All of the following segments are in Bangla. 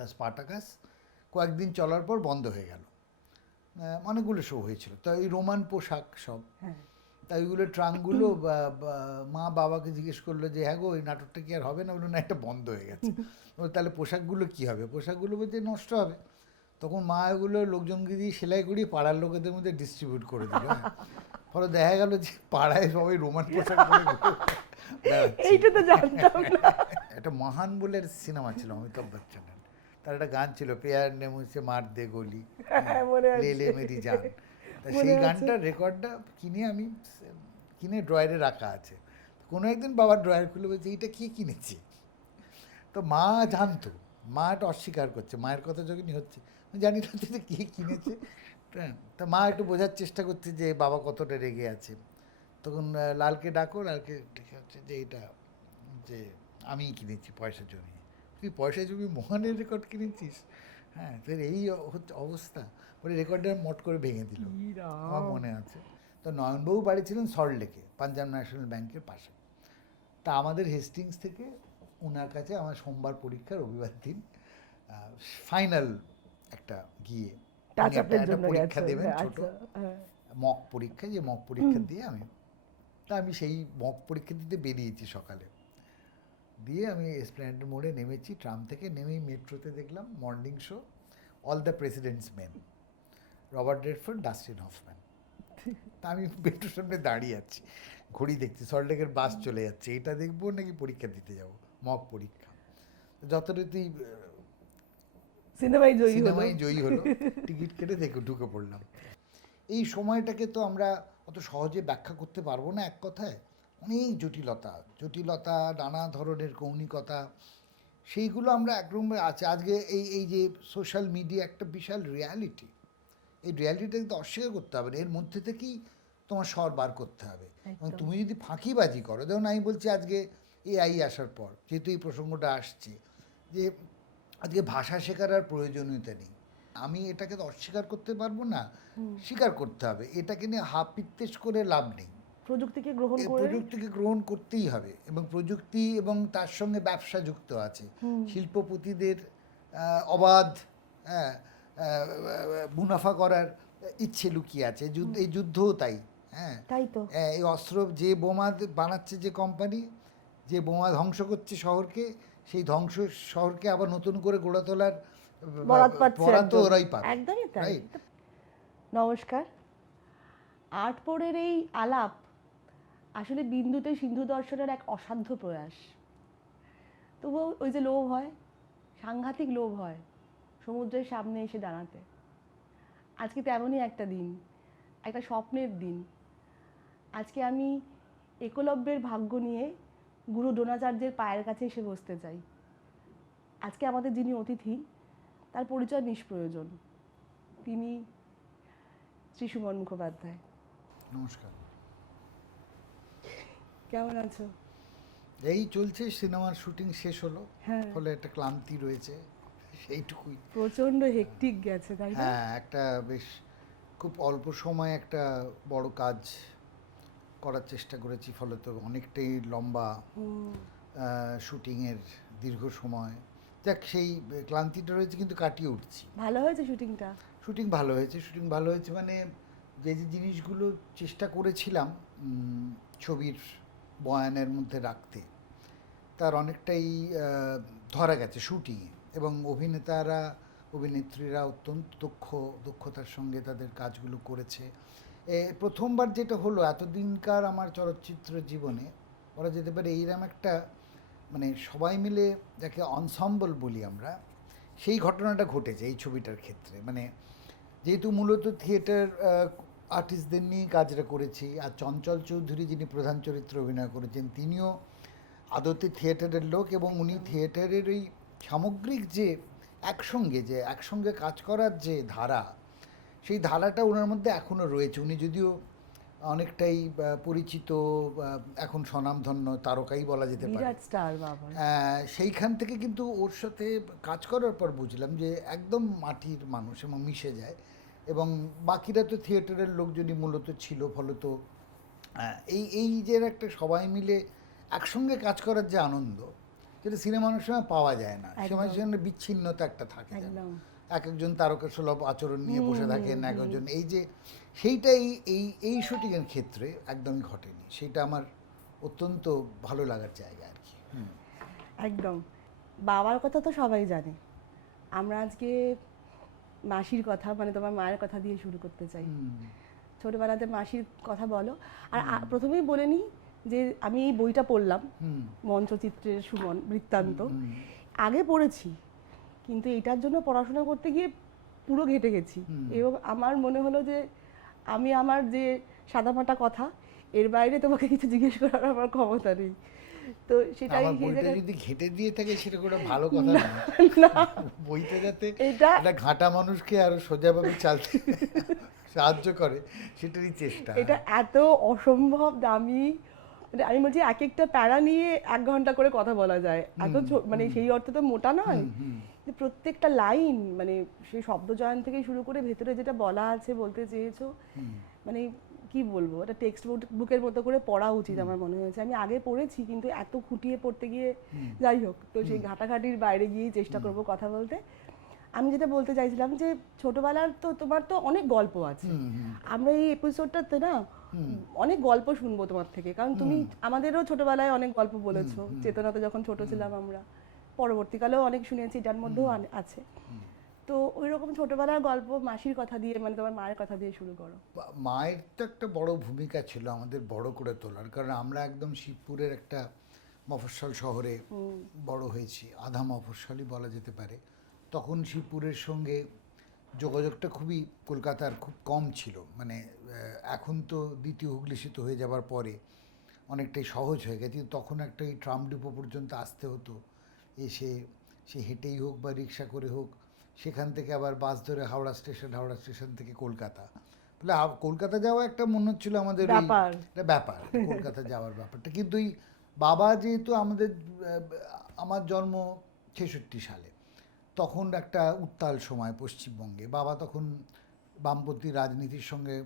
তা স্পার্টাকাস কয়েকদিন চলার পর বন্ধ হয়ে গেল। অনেকগুলো শো হয়েছিল, তা এই রোমান পোশাক সব, তাই ওইগুলো ট্রাঙ্কগুলো মা বাবাকে জিজ্ঞেস করলো যে হ্যাঁ গো ওই নাটকটা কি আর হবে না? বললো না, এটা বন্ধ হয়ে গেছে। তাহলে পোশাকগুলো কি হবে? পোশাকগুলো বলছে নষ্ট হবে। তখন মা এগুলো লোকজনকে দিয়ে সেলাই করিয়ে পাড়ার লোকেদের মধ্যে ডিস্ট্রিবিউট করে দিল। ফলে দেখা গেল যে পাড়ায় সবাই রোমান পোশাক পরে এইটা তো জানতাম না। একটা মহান বলে সিনেমা ছিল অমিতাভ বচ্চনের, তার একটা গান ছিল পেয়ার নেমুসে মার দে গলি, লেলে মেরি জান। তা সেই গানটার রেকর্ডটা কিনে ড্রয়ারে রাখা আছে। কোনো একদিন বাবার ড্রয়ার খুলে বলছে এইটা কে কিনেছে? তো মা জানতো, মা এটা অস্বীকার করছে, মায়ের কথা যখনই হচ্ছে জানি না যে কে কিনেছে। তা মা একটু বোঝার চেষ্টা করছে যে বাবা কতটা রেগে আছে। তখন লালকে ডাকো, লালকে ডেকে হচ্ছে যে এইটা যে আমিই কিনেছি পয়সা জমিয়ে। তুই পয়সা জমিয়ে মোহনের রেকর্ড কিনেছিস? হ্যাঁ, তোর এই হচ্ছে অবস্থা। বলে রেকর্ডটা মট করে ভেঙে দিল, আমার মনে আছে। তো নয়নবাবু বাড়ি ছিলেন সল্টলেকে, পাঞ্জাব ন্যাশনাল ব্যাংকের পাশে। তা আমাদের হেস্টিংস থেকে ওনার কাছে আমার সোমবার পরীক্ষা, রবিবার দিন ফাইনাল একটা গিয়ে একটা পরীক্ষা দেবেন, ছোট মক পরীক্ষা, যে মক পরীক্ষা দিয়ে আমি সেই মক পরীক্ষা দিতে বেরিয়েছি সকালে। দিয়ে আমি এসপ্ল্যানেড মোড়ে নেমেছি, ট্রাম থেকে নেমেই মেট্রোতে দেখলাম morning show, all the president's men, Robert Redford, Dustin Hoffman. তা আমি মেট্রোর সামনে দাঁড়িয়ে আছি, ঘড়ি দেখছি, সল্টলেকের বাস চলে যাচ্ছে, এটা দেখবো নাকি পরীক্ষা দিতে যাব, মক পরীক্ষা। যথারীতি সিনেমায় জয়ী হলো, টিকিট কেটে ঢুকে পড়লাম। এই সময়টাকে তো আমরা অত সহজে ব্যাখ্যা করতে পারবো না, এক কথায় অনেক জটিলতা, নানা ধরনের কৌণিকতা, সেইগুলো আমরা একরকম আছে। আজকে এই যে সোশ্যাল মিডিয়া একটা বিশাল রিয়ালিটি, এই রিয়ালিটিটা কিন্তু অস্বীকার করতে হবে না, এর মধ্যে থেকেই তোমার স্বর বার করতে হবে। এবং তুমি যদি ফাঁকিবাজি করো, দেখুন আমি বলছি আজকে এআই আসার পর, যেহেতু এই প্রসঙ্গটা আসছে, যে আজকে ভাষা শেখার আর প্রয়োজনীয়তা নেই, আমি এটাকে তো অস্বীকার করতে পারবো না, স্বীকার করতে হবে। এটাকে নিয়ে হাপিত্তেশ করে লাভ নেই, প্রযুক্তিকে গ্রহণ করতেই হবে। এবং প্রযুক্তি এবং তার সঙ্গে ব্যবসা যুক্ত আছে, শিল্পপতিদের অবাধ মুনাফা করার ইচ্ছে লুকিয়ে আছে। এই যুদ্ধও তাই। হ্যাঁ, এই অস্ত্র, যে বোমা বানাচ্ছে যে কোম্পানি, যে বোমা ধ্বংস করছে শহরকে, সেই ধ্বংস শহরকে আবার নতুন করে গড়ে তোলার বরাত তো ওরাই পাবে। একদমই তাই। নমস্কার, আর্টপোরের এই আলাপ আসলে বিন্দুতে সিন্ধু দর্শনের এক অসাধ্য প্রয়াস। তবুও ওই যে লোভ হয়, সাংঘাতিক লোভ হয় সমুদ্রের সামনে এসে দাঁড়াতে। আজকে তেমনই একটা দিন, একটা স্বপ্নের দিন। আজকে আমি একলব্যের ভাগ্য নিয়ে গুরু দ্রোণাচার্যের পায়ের কাছে এসে বসতে চাই। আজকে আমাদের যিনি অতিথি, তার পরিচয় নিষ্প্রয়োজন। তিনি শ্রী সুমন মুখোপাধ্যায়। নমস্কার। কেমন আছো? এই চলছে, সিনেমার শুটিং শেষ হলো, ফলে একটা ক্লান্তি রয়েছে, সেইটুকুই। প্রচন্ড হেকটিক গেছে, তাই না? হ্যাঁ, একটা বেশ খুব অল্প সময়ে একটা বড় কাজ করার চেষ্টা করেছি, ফলে তো অনেকটাই লম্বা শুটিংয়ের দীর্ঘ সময়। যাক, সেই ক্লান্তিটা রয়েছে, কিন্তু কাটিয়ে উঠছি। ভালো হয়েছে শুটিংটা? শুটিং ভালো হয়েছে মানে যে জিনিসগুলো চেষ্টা করেছিলাম ছবির বয়ানের মধ্যে রাখতে, তার অনেকটাই ধরা গেছে শুটিংয়ে। এবং অভিনেত্রীরা অত্যন্ত দক্ষতার সঙ্গে তাদের কাজগুলো করেছে। প্রথমবার যেটা হলো এতদিনকার আমার চলচ্চিত্র জীবনে, বলা যেতে পারে এইরকম একটা, মানে সবাই মিলে যাকে অনসাম্বল বলি আমরা, সেই ঘটনাটা ঘটেছে এই ছবিটার ক্ষেত্রে। মানে যেহেতু মূলত থিয়েটার আর্টিস্টদের নিয়েই কাজটা করেছি, আর চঞ্চল চৌধুরী যিনি প্রধান চরিত্রে অভিনয় করেছেন, তিনিও আদতে থিয়েটারের লোক, এবং উনি থিয়েটারের ওই সামগ্রিক যে একসঙ্গে কাজ করার যে ধারা, সেই ধারাটা ওনার মধ্যে এখনও রয়েছে। উনি যদিও অনেকটাই পরিচিত, এখন স্বনামধন্য তারকাই বলা যেতে পারে, সেইখান থেকে কিন্তু ওর সাথে কাজ করার পর বুঝলাম যে একদম মাটির মানুষ এবং মিশে যায়। এবং বাকিরা তো থিয়েটারের লোকজনই মূলত ছিল, ফলত এই যে একটা সবাই মিলে একসঙ্গে কাজ করার যে আনন্দ, যেটা সিনেমা অনেক সময় পাওয়া যায় না, একদম। সময় সেখানে বিচ্ছিন্নতা একটা থাকে যেন। একদম এক একজন তারকাসুলভ আচরণ নিয়ে বসে থাকেন, এক একজন এই যে সেইটাই এই শুটিংয়ের ক্ষেত্রে একদমই ঘটেনি। সেটা আমার অত্যন্ত ভালো লাগার জায়গা আর কি। একদম। বাবার কথা তো সবাই জানে, আমরা আজকে মাসির কথা মানে তোমার মায়ের কথা দিয়ে শুরু করতে চাই। ছোটবেলাতে মাসির কথা বলো। আর প্রথমেই বলে নিই যে আমি এই বইটা পড়লাম, মঞ্চচিত্রের সুমন বৃত্তান্ত, আগে পড়েছি, কিন্তু এটার জন্য পড়াশোনা করতে গিয়ে পুরো ঘেটে গেছি। এবং আমার মনে হলো যে আমি আমার যে সাদামাটা কথা, এর বাইরে তোমাকে কিছু জিজ্ঞেস করার আমার ক্ষমতা নেই। তো সেটাই আমার বইটা যদি ঘেটে দিয়ে থাকে সেটা কোনো ভালো কথা না। বইটা যাতে এটা একটা ঘাটা মানুষকে আরো সোজাভাবে চালতে সাহায্য করে সেটারই চেষ্টা। এটা এত অসম্ভব দামি, মানে আমি বলছি এক একটা প্যারা নিয়ে 1 ঘন্টা করে কথা বলা যায়, এত মানে সেই অর্থে তো মোটা নয়, যে প্রত্যেকটা লাইন মানে সেই শব্দচয়ন থেকে শুরু করে ভেতরে যেটা বলা আছে বলতে চেয়েছো, মানে কি বলবো, এটা টেক্সট বুকের মতো করে পড়া উচিত আমার মনে হয়েছে। আমি আগে পড়েছি কিন্তু এত খুঁটিয়ে পড়তে গিয়ে, যাই হোক, তো সেই ঘাটাঘাটির বাইরে গিয়েই চেষ্টা করব কথা বলতে। আমি যেটা বলতে চাইছিলাম যে ছোটবেলার তো তোমার তো অনেক গল্প আছে, আমরা এই এপিসোডটাতে না অনেক গল্প শুনবো তোমার থেকে, কারণ তুমি আমাদেরও ছোটবেলায় অনেক গল্প বলেছো, চেতনাতে যখন ছোট ছিলাম আমরা, পরবর্তীকালেও অনেক শুনেছি, এটার মধ্যেও আছে। তো ওই রকম ছোটবেলার গল্প মাসির কথা দিয়ে মানে তোমার মায়ের কথা দিয়ে শুরু করো। মায়ের তো একটা বড় ভূমিকা ছিল আমাদের বড় করে তোলার, কারণ আমরা একদম শিবপুরের একটা মফস্বল শহরে বড় হয়েছি, আধা মফস্বলই বলা যেতে পারে। তখন শিবপুরের সঙ্গে যোগাযোগটা খুবই কলকাতার খুব কম ছিল, মানে এখন তো দ্বিতীয় হুগলি সেতু হয়ে যাবার পরে অনেকটাই সহজ হয়ে গেছে, তখন একটা এই ট্রাম ডিপো পর্যন্ত আসতে হতো, এসে সে হেঁটেই হোক বা রিক্সা করে হোক, সেখান থেকে আবার বাস ধরে হাওড়া স্টেশন থেকে কলকাতা, বলে কলকাতা যাওয়া একটা মনে হচ্ছিল আমাদের একটা ব্যাপার, কলকাতা যাওয়ার ব্যাপারটা। কিন্তু এই বাবা যেহেতু আমার জন্ম 66 সালে, তখন একটা উত্তাল সময় পশ্চিমবঙ্গে, বাবা তখন বামপন্থী রাজনীতির সঙ্গে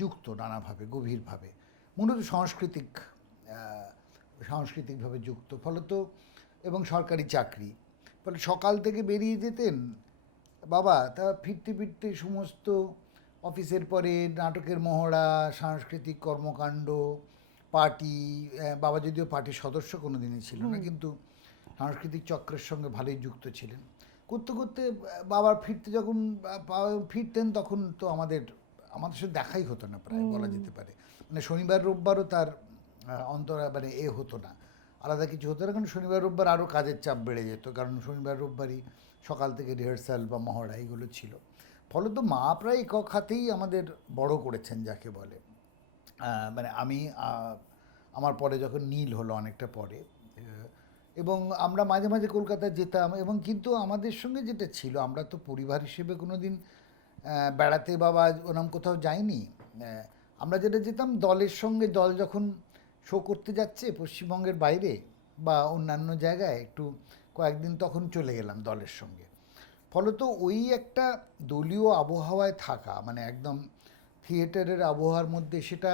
যুক্ত নানাভাবে গভীরভাবে, মূলত সাংস্কৃতিকভাবে যুক্ত, ফলত এবং সরকারি চাকরি, ফলে সকাল থেকে বেরিয়ে যেতেন বাবা, তা ফিরতে ফিরতে সমস্ত অফিসের পরে নাটকের মহড়া, সাংস্কৃতিক কর্মকাণ্ড, পার্টি, বাবা যদিও পার্টির সদস্য কোনো দিনই ছিল না, কিন্তু সাংস্কৃতিক চক্রের সঙ্গে ভালোই যুক্ত ছিলেন। করতে করতে বাবার ফিরতেন তখন তো আমাদের সাথে দেখাই হতো না প্রায় বলা যেতে পারে, মানে শনিবার রোববারও তার মানে হতো না, আলাদা কিছু হতো না, কারণ শনিবার রোববার আরও কাজের চাপ বেড়ে যেত, কারণ শনিবার রোববারই সকাল থেকে রিহার্সাল বা মহড়া এগুলো ছিল। ফলত মা প্রায় একক হাতেই আমাদের বড় করেছেন যাকে বলে। মানে আমার পরে যখন নীল হলো অনেকটা পরে, এবং আমরা মাঝে মাঝে কলকাতা যেতাম, এবং কিন্তু আমাদের সঙ্গে যেটা ছিল, আমরা তো পরিবার হিসেবে কোনো দিন বেড়াতে বাবা ওরম কোথাও যাইনি। আমরা যেটা যেতাম দলের সঙ্গে, দল যখন শো করতে যাচ্ছে পশ্চিমবঙ্গের বাইরে বা অন্যান্য জায়গায় একটু কয়েকদিন, তখন চলে গেলাম দলের সঙ্গে। ফলত ওই একটা দলীয় আবহাওয়ায় থাকা, মানে একদম থিয়েটারের আবহাওয়ার মধ্যে, সেটা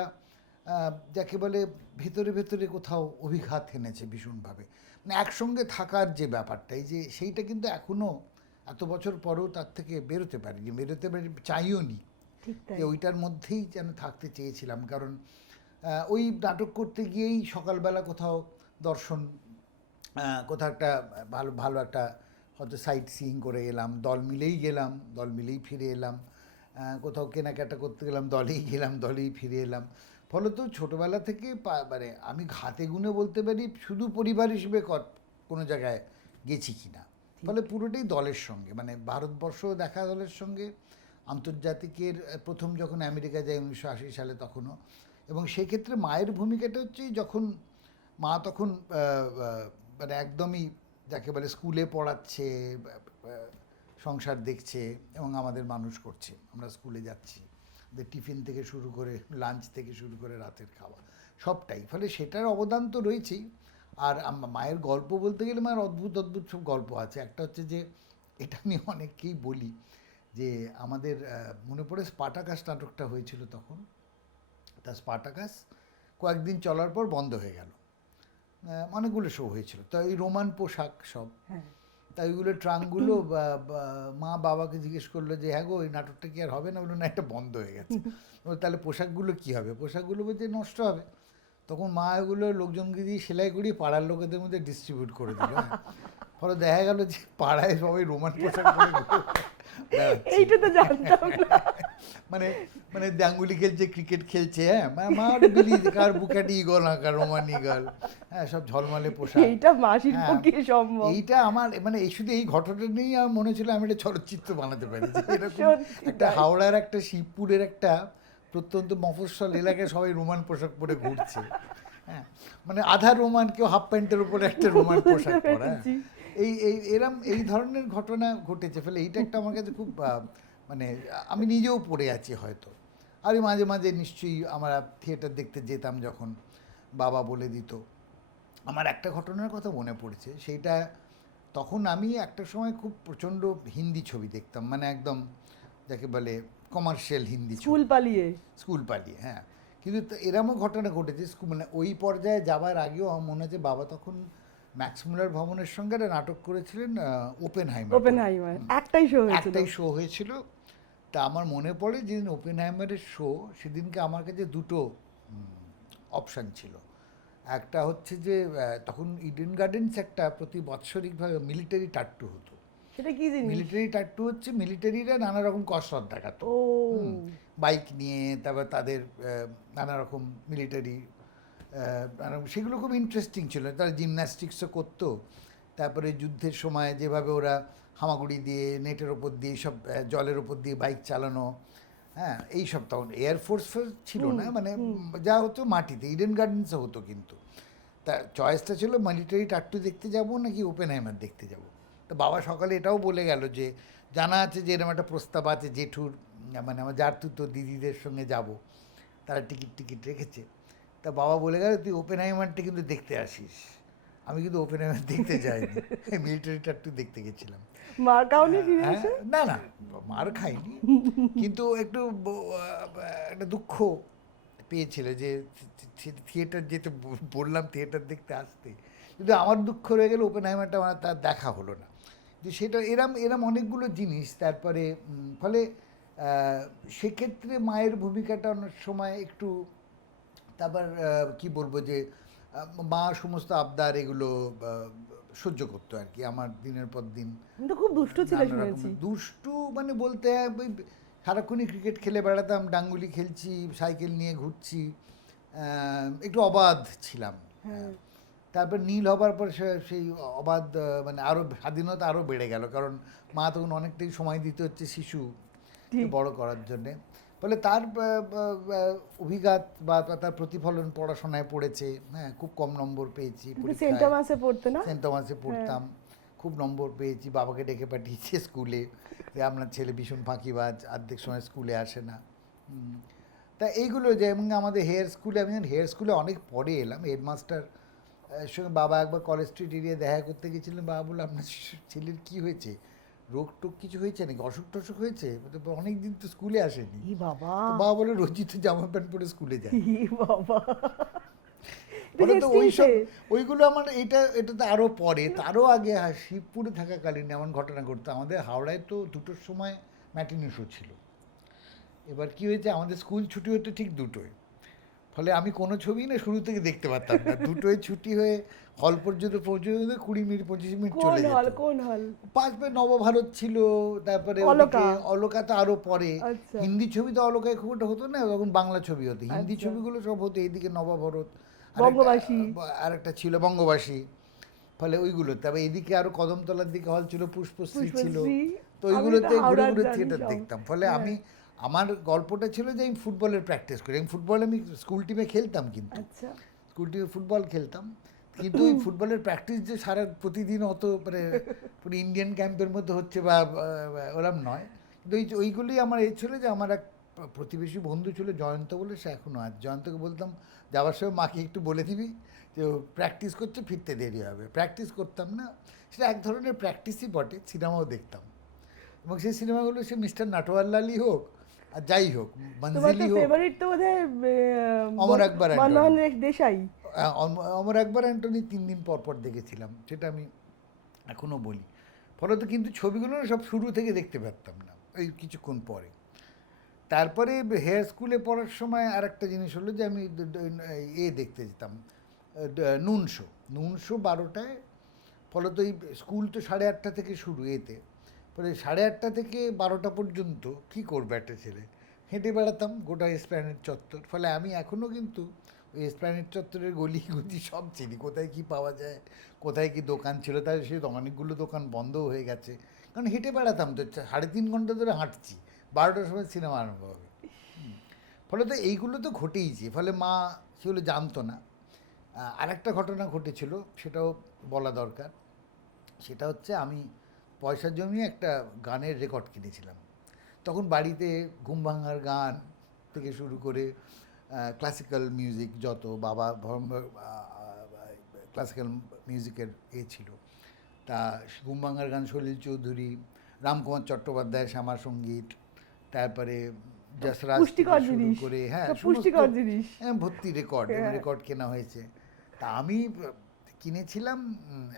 যাকে বলে ভেতরে ভেতরে কোথাও অভিঘাত এনেছে ভীষণভাবে, মানে একসঙ্গে থাকার যে ব্যাপারটা, এই যে সেইটা কিন্তু এখনও এত বছর পরেও তার থেকে বেরোতে চাইও নি, যে ওইটার মধ্যেই যেন থাকতে চেয়েছিলাম। কারণ ওই নাটক করতে গিয়েই সকালবেলা কোথাও দর্শন, কোথাও একটা ভালো একটা হয়তো সাইট সিইং করে এলাম, দল মিলেই ফিরে এলাম, কোথাও কেনাকাটা করতে গেলাম দলেই ফিরে এলাম। ফলত ছোটোবেলা থেকে মানে আমি হাতে গুনে বলতে পারি শুধু পরিবার হিসেবে কোনো জায়গায় গেছি কি না, ফলে পুরোটাই দলের সঙ্গে, মানে ভারতবর্ষ দেখা দলের সঙ্গে, আন্তর্জাতিকের প্রথম যখন আমেরিকা যাই 1980 সালে তখনও। এবং সেক্ষেত্রে মায়ের ভূমিকাটা হচ্ছে যখন মা তখন মানে একদমই যাকে বলে স্কুলে পড়াচ্ছে, সংসার দেখছে এবং আমাদের মানুষ করছে, আমরা স্কুলে যাচ্ছি, টিফিন থেকে শুরু করে লাঞ্চ থেকে শুরু করে রাতের খাওয়া সবটাই, ফলে সেটার অবদান তো রয়েছেই। আর মায়ের গল্প বলতে গেলে মায়ের অদ্ভুত সব গল্প আছে। একটা হচ্ছে যে, এটা আমি অনেককেই বলি, যে আমাদের মনে পড়ে স্পার্টাকাস নাটকটা হয়েছিল তখন, তা স্পার্টাকাস কয়েকদিন চলার পর বন্ধ হয়ে গেল। অনেকগুলো শো হয়েছিল, তো এই রোমান পোশাক সব, হ্যাঁ। তাই ওইগুলো ট্রাঙ্কগুলো মা বাবাকে জিজ্ঞেস করলো যে হ্যাঁ গো এই নাটকটা কি আর হবে না, বললো না এটা বন্ধ হয়ে গেছে। তাহলে পোশাকগুলো কি হবে, পোশাকগুলো বলছে নষ্ট হবে। তখন মা এগুলো লোকজনকে দিয়ে সেলাই করিয়ে পাড়ার লোকেদের মধ্যে ডিস্ট্রিবিউট করে দিল। ফলে দেখা গেল যে পাড়ায় সবাই রোমান পোশাক পরে বেড়াচ্ছে। এইটা তো জানতাম না। মানে মানে ডাঙ্গুলি খেলছে, ক্রিকেট খেলছে, হ্যাঁ মা ওটা বিলি কার বুকাটি ইগল আঁকা রোমান ইগল, হ্যাঁ সব ঝলমলে পোশাক। এইটা মাসির হ্যাঁ, পক্ষে সম্ভব। এইটা আমার মানে এই শুধু এই ঘটনাটা নিয়েই আমার মনে ছিল আমি একটা চলচ্চিত্র বানাতে পারি, যে এরকম সত্যি একটা তাই। হাওড়ার একটা শিবপুরের একটা প্রত্যন্ত মফস্বল এলাকায় সবাই রোমান পোশাক পরে ঘুরছে। হ্যাঁ, মানে আধা রোমান, কেউ হাফ প্যান্টের উপরে একটা রোমান পোশাক পরা। পেরেছি। এই এই এরম এই ধরনের ঘটনা ঘটেছে। ফলে এইটা একটা আমার কাছে খুব মানে আমি নিজেও পড়ে আছি হয়তো। আর মাঝে মাঝে নিশ্চয়ই আমরা থিয়েটার দেখতে যেতাম যখন, বাবা বলে দিত। আমার একটা ঘটনার কথা মনে পড়েছে, সেইটা তখন আমি একটা সময় খুব প্রচণ্ড হিন্দি ছবি দেখতাম, মানে একদম যাকে বলে কমার্শিয়াল হিন্দি ছবি, স্কুল পালিয়ে। স্কুল পালিয়ে। হ্যাঁ, কিন্তু এরমও ঘটনা ঘটেছে স্কুল, মানে ওই পর্যায়ে যাবার আগেও আমার মনে আছে বাবা তখন ম্যাক্স মুলার ভবনের সঙ্গে একটা নাটক করেছিলেন, ওপেনহাইমার একটাই শো হয়েছিল। একটাই শো হয়েছিল। তা আমার মনে পড়ে যেদিন ওপেনহাইমারের শো, সেদিনকে আমার কাছে দুটো অপশান ছিল। একটা হচ্ছে যে তখন ইডেন গার্ডেন্স একটা প্রতি বাৎসরিকভাবে মিলিটারি টাট্টু হতো। সেটা কি জিনিস? মিলিটারি টাট্টু হচ্ছে মিলিটারিরা নানা রকম কসরত দেখাতো, ও বাইক নিয়ে, তারপর তাদের নানা রকম মিলিটারি, সেগুলো খুব ইন্টারেস্টিং ছিল। তারা জিমন্যাস্টিক্সও করতো, তারপরে যুদ্ধের সময় যেভাবে ওরা হামাগুড়ি দিয়ে, নেটের ওপর দিয়ে, সব জলের ওপর দিয়ে বাইক চালানো, হ্যাঁ এইসব। তখন এয়ারফোর্স ছিল না, মানে যা হতো মাটিতে। ইডেন গার্ডেন্সও হতো, কিন্তু তা চয়েসটা ছিল মিলিটারি টাট্টু দেখতে যাব নাকি ওপেনহাইমার দেখতে যাব। তো বাবা সকালে এটাও বলে গেল যে জানা আছে যে এরকম একটা প্রস্তাব আছে জেঠুর, মানে আমার জারতুতো দিদিদের সঙ্গে যাব, তারা টিকিট রেখেছে। তা বাবা বলে গেল তুই ওপেনহাইমারটা কিন্তু দেখতে আসিস। আমি কিন্তু ওপেনহাইমার দেখতে যাইনি, মিলিটারি টাট্টু দেখতে গেছিলাম। মার কাউনি ফিরে হ্যাঁ, এসে? না না, মার খাইনি, কিন্তু একটু একটা দুঃখ পেয়েছিল যে থিয়েটার যেতে বললাম, থিয়েটার দেখতে আসতে, কিন্তু আমার দুঃখ রয়ে গেল ওপেনহাইমারটা আমার তার দেখা হলো না। যে সেটা এরম অনেকগুলো জিনিস। তারপরে ফলে সেক্ষেত্রে মায়ের ভূমিকাটা অনেক সময় একটু, তারপর কি বলবো যে মা সমস্ত আবদার এগুলো সহ্য করতো আর কি আমার দিনের পর দিন। কিন্তু খুব দুষ্টু ছিল নানা শুনেছি। রকমের দুষ্টু, মানে বলতে ওই সারাক্ষণই ক্রিকেট খেলে বেড়াতাম, ডাঙ্গুলি খেলছি, সাইকেল নিয়ে ঘুরছি, একটু অবাধ ছিলাম। তারপর নীল হবার পর সেই অবাধ মানে আরও স্বাধীনতা আরও বেড়ে গেল, কারণ মা তখন অনেকটাই সময় দিতে হচ্ছে শিশু বড় করার জন্যে। ফলে তার অভিঘাত বা তার প্রতিফলন পড়াশোনায় পড়েছে। হ্যাঁ, খুব কম নম্বর পেয়েছি সেন্ট টমাসে পড়তে না? সেন্ট টমাসে পড়তাম, খুব নম্বর পেয়েছি। বাবাকে ডেকে পাঠিয়েছে স্কুলে যে আপনার ছেলে ভীষণ ফাঁকিবাজ, অর্ধেক সময় স্কুলে আসে না। তা এইগুলো যে, এবং আমাদের হেয়ার স্কুলে, আমি হেয়ার স্কুলে অনেক পরে এলাম। হেডমাস্টার সঙ্গে বাবা একবার কলেজ স্ট্রিট এরিয়া দেখা করতে গেছিলেন। বাবা বললো আপনার ছেলের কী হয়েছে, রোগ টোগ কিছু হয়েছে নাকি, অসুখ টসুখ হয়েছে, অনেক দিন তো স্কুলে আসেনি। বাবা, বাবা বলে রোজই তো জামা প্যান্ট পরে স্কুলে যায়। বাবা, বলে তো ওইগুলো আমার এটা তো আরও পরে, তারও আগে শিবপুরে থাকাকালীন এমন ঘটনা ঘটতো। আমাদের হাওড়ায় তো 2টোর সময় ম্যাটিনি শো ছিল। এবার কি হয়েছে, আমাদের স্কুল ছুটি হতো ঠিক 2টোয়। ফলে আমি কোনো ছবি না শুরু থেকে দেখতে পারতাম না। 2টোয় ছুটি হয়ে হল পর্যন্ত পৌঁছে 20-25 মিনিট চলে যেত। কোন হল? 5 নবভারত ছিল, তারপরে অলকা তো আরও পরে। হিন্দি ছবি তো অলকায় খুব একটা হতো না, তখন বাংলা ছবি হতো। হিন্দি ছবিগুলো সব হতো এইদিকে নবভারত, আর একটা ছিল বঙ্গবাসী। ফলে ওইগুলো, তারপরে এদিকে আরও কদমতলার দিকে হল ছিল, পুষ্পশ্রী ছিল। তো ওইগুলোতে ঘুরে ঘুরে থিয়েটার দেখতাম। ফলে আমার গল্পটা ছিল যে আমি ফুটবলের প্র্যাকটিস করি। আমি স্কুল টিমে খেলতাম, কিন্তু স্কুল টিমে ফুটবল খেলতাম, কিন্তু ওই ফুটবলের প্র্যাকটিস যে সারা প্রতিদিন অত মানে পুরো ইন্ডিয়ান ক্যাম্পের মধ্যে হচ্ছে বা ওরম নয়। কিন্তু ওইগুলোই আমার এই ছিল যে আমার এক প্রতিবেশী বন্ধু ছিল জয়ন্ত বলে, সে এখনও আছে। জয়ন্তকে বলতাম যাওয়ার সময় মাকে একটু বলে দিবি যে প্র্যাকটিস করছে, ফিরতে দেরি হবে। প্র্যাকটিস করতাম না, সেটা এক ধরনের প্র্যাকটিসই বটে। সিনেমাও দেখতাম, এবং সেই সিনেমাগুলো সে মিস্টার নাটোয়ারলালই হোক আর যাই হোক, মঞ্জিলি হোক, ফেভারিট তো বোধহয় অমর আকবর মনমোহন দেশাই। অমর একবার অ্যান্টনি 3 দিন পর পর দেখেছিলাম, সেটা আমি এখনও বলি। ফলত কিন্তু ছবিগুলো না সব শুরু থেকে দেখতে পারতাম না, ওই কিছুক্ষণ পরে। তারপরে হেয়ার স্কুলে পড়ার সময় আর একটা জিনিস হলো যে আমি দেখতে যেতাম, নুন শো 12টায়। ফলত ওই স্কুল তো 8:30 থেকে শুরু এতে, ফলে 8:30 থেকে 12টা পর্যন্ত কী করবে একটা ছেলে, হেঁটে বেড়াতাম গোটা এসপ্ল্যানেড চত্বর। ফলে আমি এখনও কিন্তু ওই এসপ্ল্যানেড চত্বরের গলি গতি সব চিনি, কোথায় কী পাওয়া যায়, কোথায় কী দোকান ছিল। তাই সে অনেকগুলো দোকান বন্ধও হয়ে গেছে, কারণ হেঁটে বেড়াতাম তো, 3.5 ঘন্টা ধরে হাঁটছি, 12টার সময় সিনেমা আরম্ভ হবে। ফলে তো এইগুলো তো ঘটেইছে, ফলে মা সেগুলো জানতো না। আরেকটা ঘটনা ঘটেছিল, সেটাও বলা দরকার। সেটা হচ্ছে আমি পয়সা জমিয়ে একটা গানের রেকর্ড কিনেছিলাম। তখন বাড়িতে ঘুম ভাঙার গান থেকে শুরু করে ক্লাসিক্যাল মিউজিক যত, বাবা ক্লাসিক্যাল মিউজিকের ছিল। তা ঘুম ভাঙার গান সলিল চৌধুরী, রামকুমার চট্টোপাধ্যায় শ্যামা সঙ্গীত, তারপরে যশরাজ থেকে শুরু করে, হ্যাঁ ভর্তি রেকর্ড কেনা হয়েছে। তা আমি কিনেছিলাম,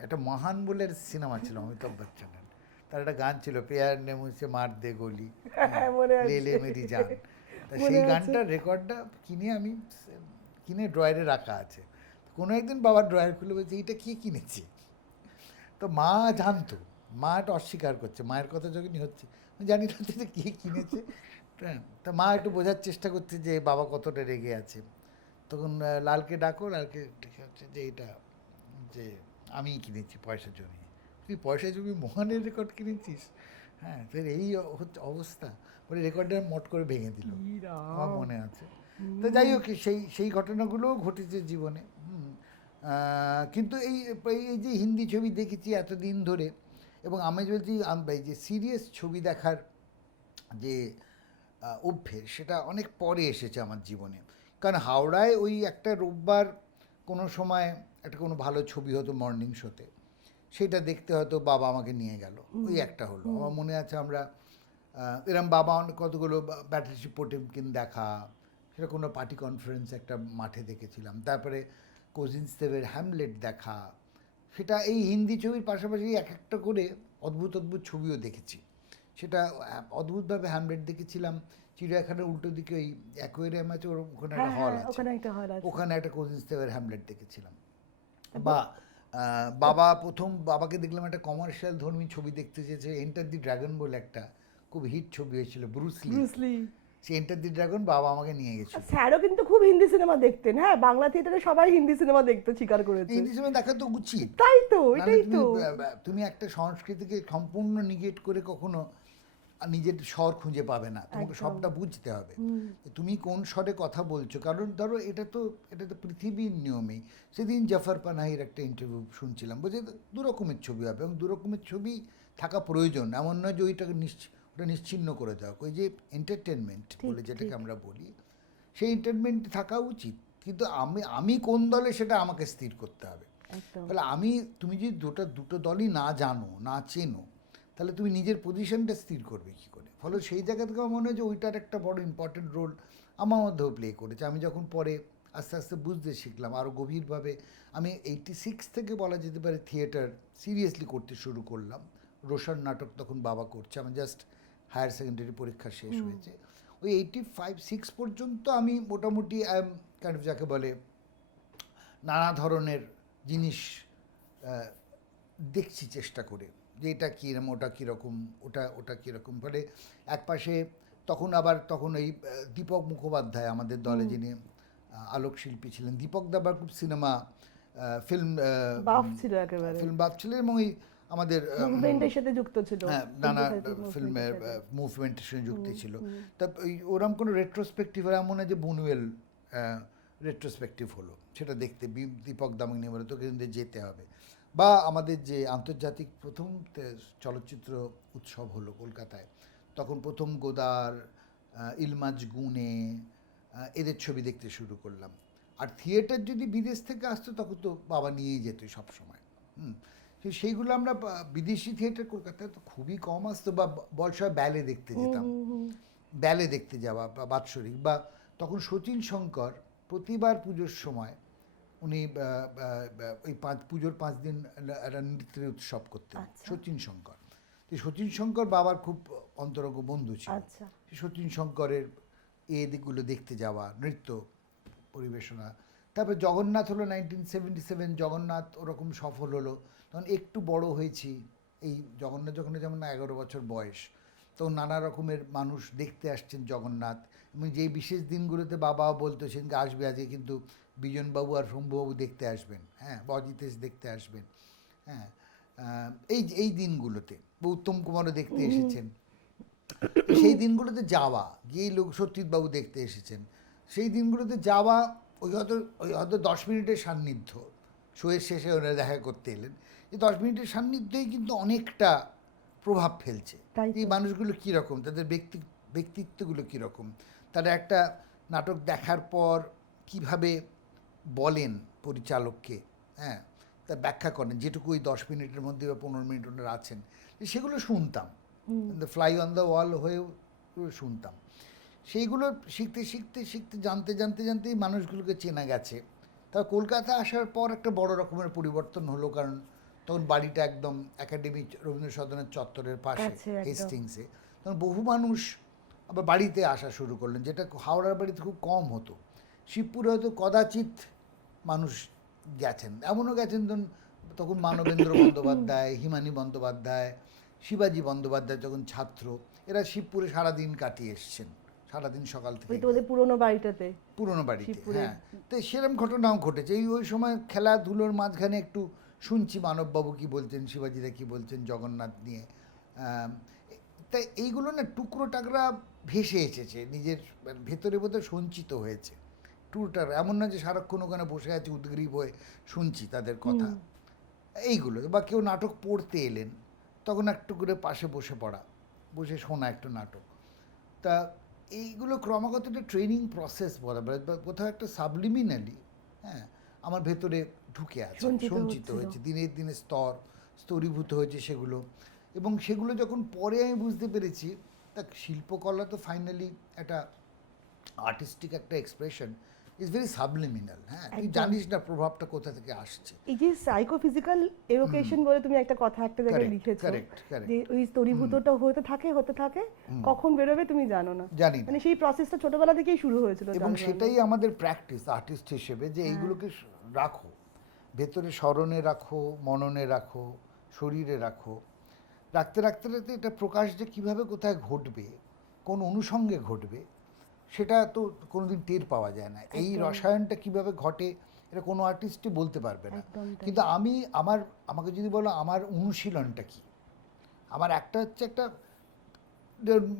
একটা মহান বলে সিনেমা ছিল অমিতাভ বচ্চনের, তার একটা গান ছিল পেয়ার নে মুঝসে মার দে গোলি, লে লে মেরি জান। তা সেই গানটার রেকর্ডটা কিনে ড্রয়ারে রাখা আছে। কোনো একদিন বাবার ড্রয়ার খুলে বলছে এইটা কে কিনেছে, তো মা জানতো, মা এটা অস্বীকার করছে, মায়ের কথা যখনই হচ্ছে আমি জানি না যে কে কিনেছে। তা মা একটু বোঝার চেষ্টা করছে যে বাবা কতটা রেগে আছে। তখন লালকে ডাকো, লালকে ডেকে হচ্ছে যে এটা যে আমিই কিনেছি পয়সা জমিয়ে। তুই পয়সা জমিয়ে মহানের রেকর্ড কিনেছিস? হ্যাঁ, তোর এই হচ্ছে অবস্থা। বলে রেকর্ডটা মট করে ভেঙে দিল, আমার মনে আছে। তো যাই হোক, সেই ঘটনাগুলোও ঘটেছে জীবনে। কিন্তু এই যে হিন্দি ছবি দেখেছি এতদিন ধরে, এবং আমি বলছি এই যে সিরিয়াস ছবি দেখার যে অভ্যেস, সেটা অনেক পরে এসেছে আমার জীবনে। কারণ হাওড়ায় ওই একটা রোববার কোনো সময় একটা কোনো ভালো ছবি হতো মর্নিং শোতে, সেটা দেখতে হয়তো বাবা আমাকে নিয়ে গেল, ওই একটা হলো। আমার মনে আছে আমরা এরম বাবা অনেক কতগুলো ব্যাটারশিপ পোটেমকিন দেখা, সেটা কোনো পার্টি কনফারেন্স একটা মাঠে দেখেছিলাম। তারপরে কোজিনস্তেভের হ্যামলেট দেখা, সেটা এই হিন্দি ছবির পাশাপাশি এক একটা করে অদ্ভুত অদ্ভুত ছবিও দেখেছি। সেটা অদ্ভুতভাবে হ্যামলেট দেখেছিলাম চিড়িয়াখানার উল্টো দিকে, ওই অ্যাকোয়ারিয়াম আছে, ওর ওখানে একটা হল আছে, ওখানে একটা কোজিনস্তেভের হ্যামলেট দেখেছিলাম। বা বাবাকে দেখলাম একটা কমার্শিয়াল ধর্মী ছবি দেখতে চেয়েছে, এন্টার দি ড্রাগন বলে একটা খুব হিট ছবি হয়েছিল, ব্রুসলি। সেই এন্টার দি ড্রাগন বাবা আমাকে নিয়ে গেছিল। স্যারও কিন্তু খুব হিন্দি সিনেমা দেখতেন, হ্যাঁ, বাংলা থিয়েটারে সবাই হিন্দি সিনেমা দেখতে স্বীকার করেছে। হিন্দি সিনেমা দেখা তো উচিত, তাই তো, এটাই তো। তুমি একটা সংস্কৃতিকে সম্পূর্ণ নিগেট করে কখনো নিজের স্বর খুঁজে পাবে না, তোমাকে সবটা বুঝতে হবে তুমি কোন স্বরে কথা বলছো। কারণ ধরো এটা তো পৃথিবীর নিয়মেই। সেদিন জাফর পানাহির একটা ইন্টারভিউ শুনছিলাম, বলছে দু রকমের ছবি হবে, এবং দু রকমের ছবি থাকা প্রয়োজন, এমন নয় যে ওটা নিশ্চিহ্ন করে দেওয়া। ওই যে এন্টারটেনমেন্ট বলে যেটাকে আমরা বলি, সেই এন্টারটেনমেন্ট থাকা উচিত, কিন্তু আমি কোন দলে সেটা আমাকে স্থির করতে হবে। তাহলে তুমি যদি দুটো দলই না জানো, না চেনো, তাহলে তুমি নিজের পজিশনটা স্থির করবে কী করে? ফলে সেই জায়গা থেকে আমার মনে হয় যে ওইটার একটা বড় ইম্পর্টেন্ট রোল আমার মধ্যেও প্লে করেছে। আমি যখন পরে আস্তে আস্তে বুঝতে শিখলাম আরও গভীরভাবে, আমি 86 থেকে বলা যেতে পারে থিয়েটার সিরিয়াসলি করতে শুরু করলাম। রোশন নাটক তখন বাবা করছে, আমার জাস্ট হায়ার সেকেন্ডারি পরীক্ষা শেষ হয়েছে। ওই 85-86 পর্যন্ত আমি মোটামুটি কাইন্ড অফ যাকে বলে নানা ধরনের জিনিস দেখছি চেষ্টা করে, যে এটা কীরকম, ওটা কীরকম, ওটা কীরকম। ফলে একপাশে তখন এই দীপক মুখোপাধ্যায় আমাদের দলে, যিনি আলোকশিল্পী ছিলেন, দীপক দাবার খুব ফিল্ম বাফ ছিলেন, এবং এই আমাদের মুভমেন্টের সাথে যুক্ত ছিল, হ্যাঁ, নানা ফিল্মের মুভমেন্টের সঙ্গে যুক্ত ছিল। তা ওরকম কোনো রেট্রোস্পেক্টিভ এমন হয় যে বুনুয়েল রেট্রোস্পেক্টিভ হলো, সেটা দেখতে দীপক দামাক নিয়ে বলে তোকে কিন্তু যেতে হবে। বা আমাদের যে আন্তর্জাতিক প্রথম চলচ্চিত্র উৎসব হলো কলকাতায়, তখন প্রথম গোদার, ইলমাজ গুনে, এদের ছবি দেখতে শুরু করলাম। আর থিয়েটার যদি বিদেশ থেকে আসতো তখন তো বাবা নিয়েই যেত সবসময়। সেইগুলো আমরা বিদেশি থিয়েটার কলকাতায় তো খুবই কম আসতো, বা বলসয় ব্যালে দেখতে যেতাম, ব্যালে দেখতে যাওয়া বা বাৎসরিক। বা তখন শচীন শঙ্কর প্রতিবার পুজোর সময় উনি ওই পুজোর 5 দিন একটা নৃত্যের উৎসব করতেন, সচিন শঙ্কর। তো সচিন শঙ্কর বাবার খুব অন্তরঙ্গ বন্ধু ছিল। সচিন শঙ্করের দিকগুলো দেখতে যাওয়া, নৃত্য পরিবেশনা। তারপর জগন্নাথ হলো 1977, জগন্নাথ ওরকম সফল হলো। তখন একটু বড় হয়েছি, এই জগন্নাথ যখন যেমন 11 বছর বয়স, তখন নানা রকমের মানুষ দেখতে আসছেন জগন্নাথ। এবং যেই বিশেষ দিনগুলোতে বাবাও বলতো সেদিনকে আসবে, আজকে কিন্তু বিজনবাবু আর শম্ভুবাবু দেখতে আসবেন, হ্যাঁ, অজিতেশ দেখতে আসবেন, হ্যাঁ, এই দিনগুলোতে উত্তম কুমারও দেখতে এসেছেন। সেই দিনগুলোতে যাওয়া, গিয়েই লোক সত্যজিৎবাবু দেখতে এসেছেন, সেই দিনগুলোতে যাওয়া, ওই হয়তো 10 মিনিটের সান্নিধ্য, শোয়ের শেষে ওরা দেখা করতে এলেন, এই 10 মিনিটের সান্নিধ্যই কিন্তু অনেকটা প্রভাব ফেলছে। এই মানুষগুলো কীরকম, তাদের ব্যক্তিত্বগুলো কীরকম, তারা একটা নাটক দেখার পর কিভাবে বলেন পরিচালককে, হ্যাঁ, তা ব্যাখ্যা করেন, যেটুকু ওই 10 মিনিটের মধ্যে বা 15 মিনিট ওনারা আছেন, সেগুলো শুনতাম, ফ্লাই অন দ্য ওয়াল হয়েও শুনতাম। সেইগুলো শিখতে শিখতে শিখতে জানতে এই মানুষগুলোকে চেনা গেছে। তবে কলকাতা আসার পর একটা বড় রকমের পরিবর্তন হলো, কারণ তখন বাড়িটা একদম একাডেমি রবীন্দ্র সদনের চত্বরের পাশে, হেস্টিংসে। তখন বহু মানুষ আবার বাড়িতে আসা শুরু করলেন, যেটা হাওড়ার বাড়িতে খুব কম হতো। শিবপুরে হয়তো কদাচিৎ মানুষ গেছেন, এমনও গেছেন তখন মানবেন্দ্র বন্দ্যোপাধ্যায়, হিমানী বন্দ্যোপাধ্যায়, শিবাজি বন্দ্যোপাধ্যায় যখন ছাত্র, এরা শিবপুরে সারাদিন কাটিয়ে এসছেন, সারাদিন সকাল থেকে পুরনো বাড়িতে, হ্যাঁ। তো সেরকম ঘটনাও ঘটেছে। ওই সময় খেলাধুলোর মাঝখানে একটু শুনছি মানববাবু কী বলছেন, শিবাজিদা কী বলছেন জগন্নাথ নিয়ে। তাই এইগুলো না টুকরো টাকরা ভেসে এসেছে, নিজের ভেতরে বোধহয় সঞ্চিত হয়েছে টুকরোটার। এমন না যে সারাক্ষণ ওখানে বসে আছে উদ্গ্রীব হয়ে শুনছি তাদের কথা। এইগুলো বা কেউ নাটক পড়তে এলেন, তখন একটু করে পাশে বসে শোনা একটু নাটক। তা এইগুলো ক্রমাগত একটা ট্রেনিং প্রসেস বলা, কোথাও একটা সাবলিমিনালি, হ্যাঁ, আমার ভেতরে ঢুকে আছে, সঞ্চিত হয়েছে, দিনের দিনে স্তরীভূত হয়েছে সেগুলো। এবং সেগুলো যখন পরে আমি বুঝতে পেরেছি, তা শিল্পকলা তো ফাইনালি একটা আর্টিস্টিক একটা এক্সপ্রেশন, ইজ ভেরি সাবলিমিনাল। হ্যাঁ, তুই জানিস না প্রভাবটা কোথা থেকে আসছে। এই যে সাইকোফিজিক্যাল এভোকেশন বলে তুমি একটা কথা একটা জায়গায় লিখেছো, যে ওই স্তরীভূতটা হতে থাকে, কখন বেরোবে তুমি জানো না, মানে সেই প্রসেসটা ছোটবেলা থেকেই শুরু হয়েছিল। এবং সেটাই আমাদের প্র্যাকটিস আর্টিস্ট হিসেবে, যে এইগুলোকে রাখো ভেতরে, স্মরণে রাখো, মননে রাখো, শরীরে রাখো। রাখতে এটা প্রকাশ যে কীভাবে কোথায় ঘটবে, কোন অনুষঙ্গে ঘটবে, সেটা তো কোনোদিন টের পাওয়া যায় না। এই রসায়নটা কিভাবে ঘটে এটা কোনো আর্টিস্টই বলতে পারবে না। কিন্তু আমাকে যদি বলো আমার অনুশীলনটা কি, আমার একটা হচ্ছে একটা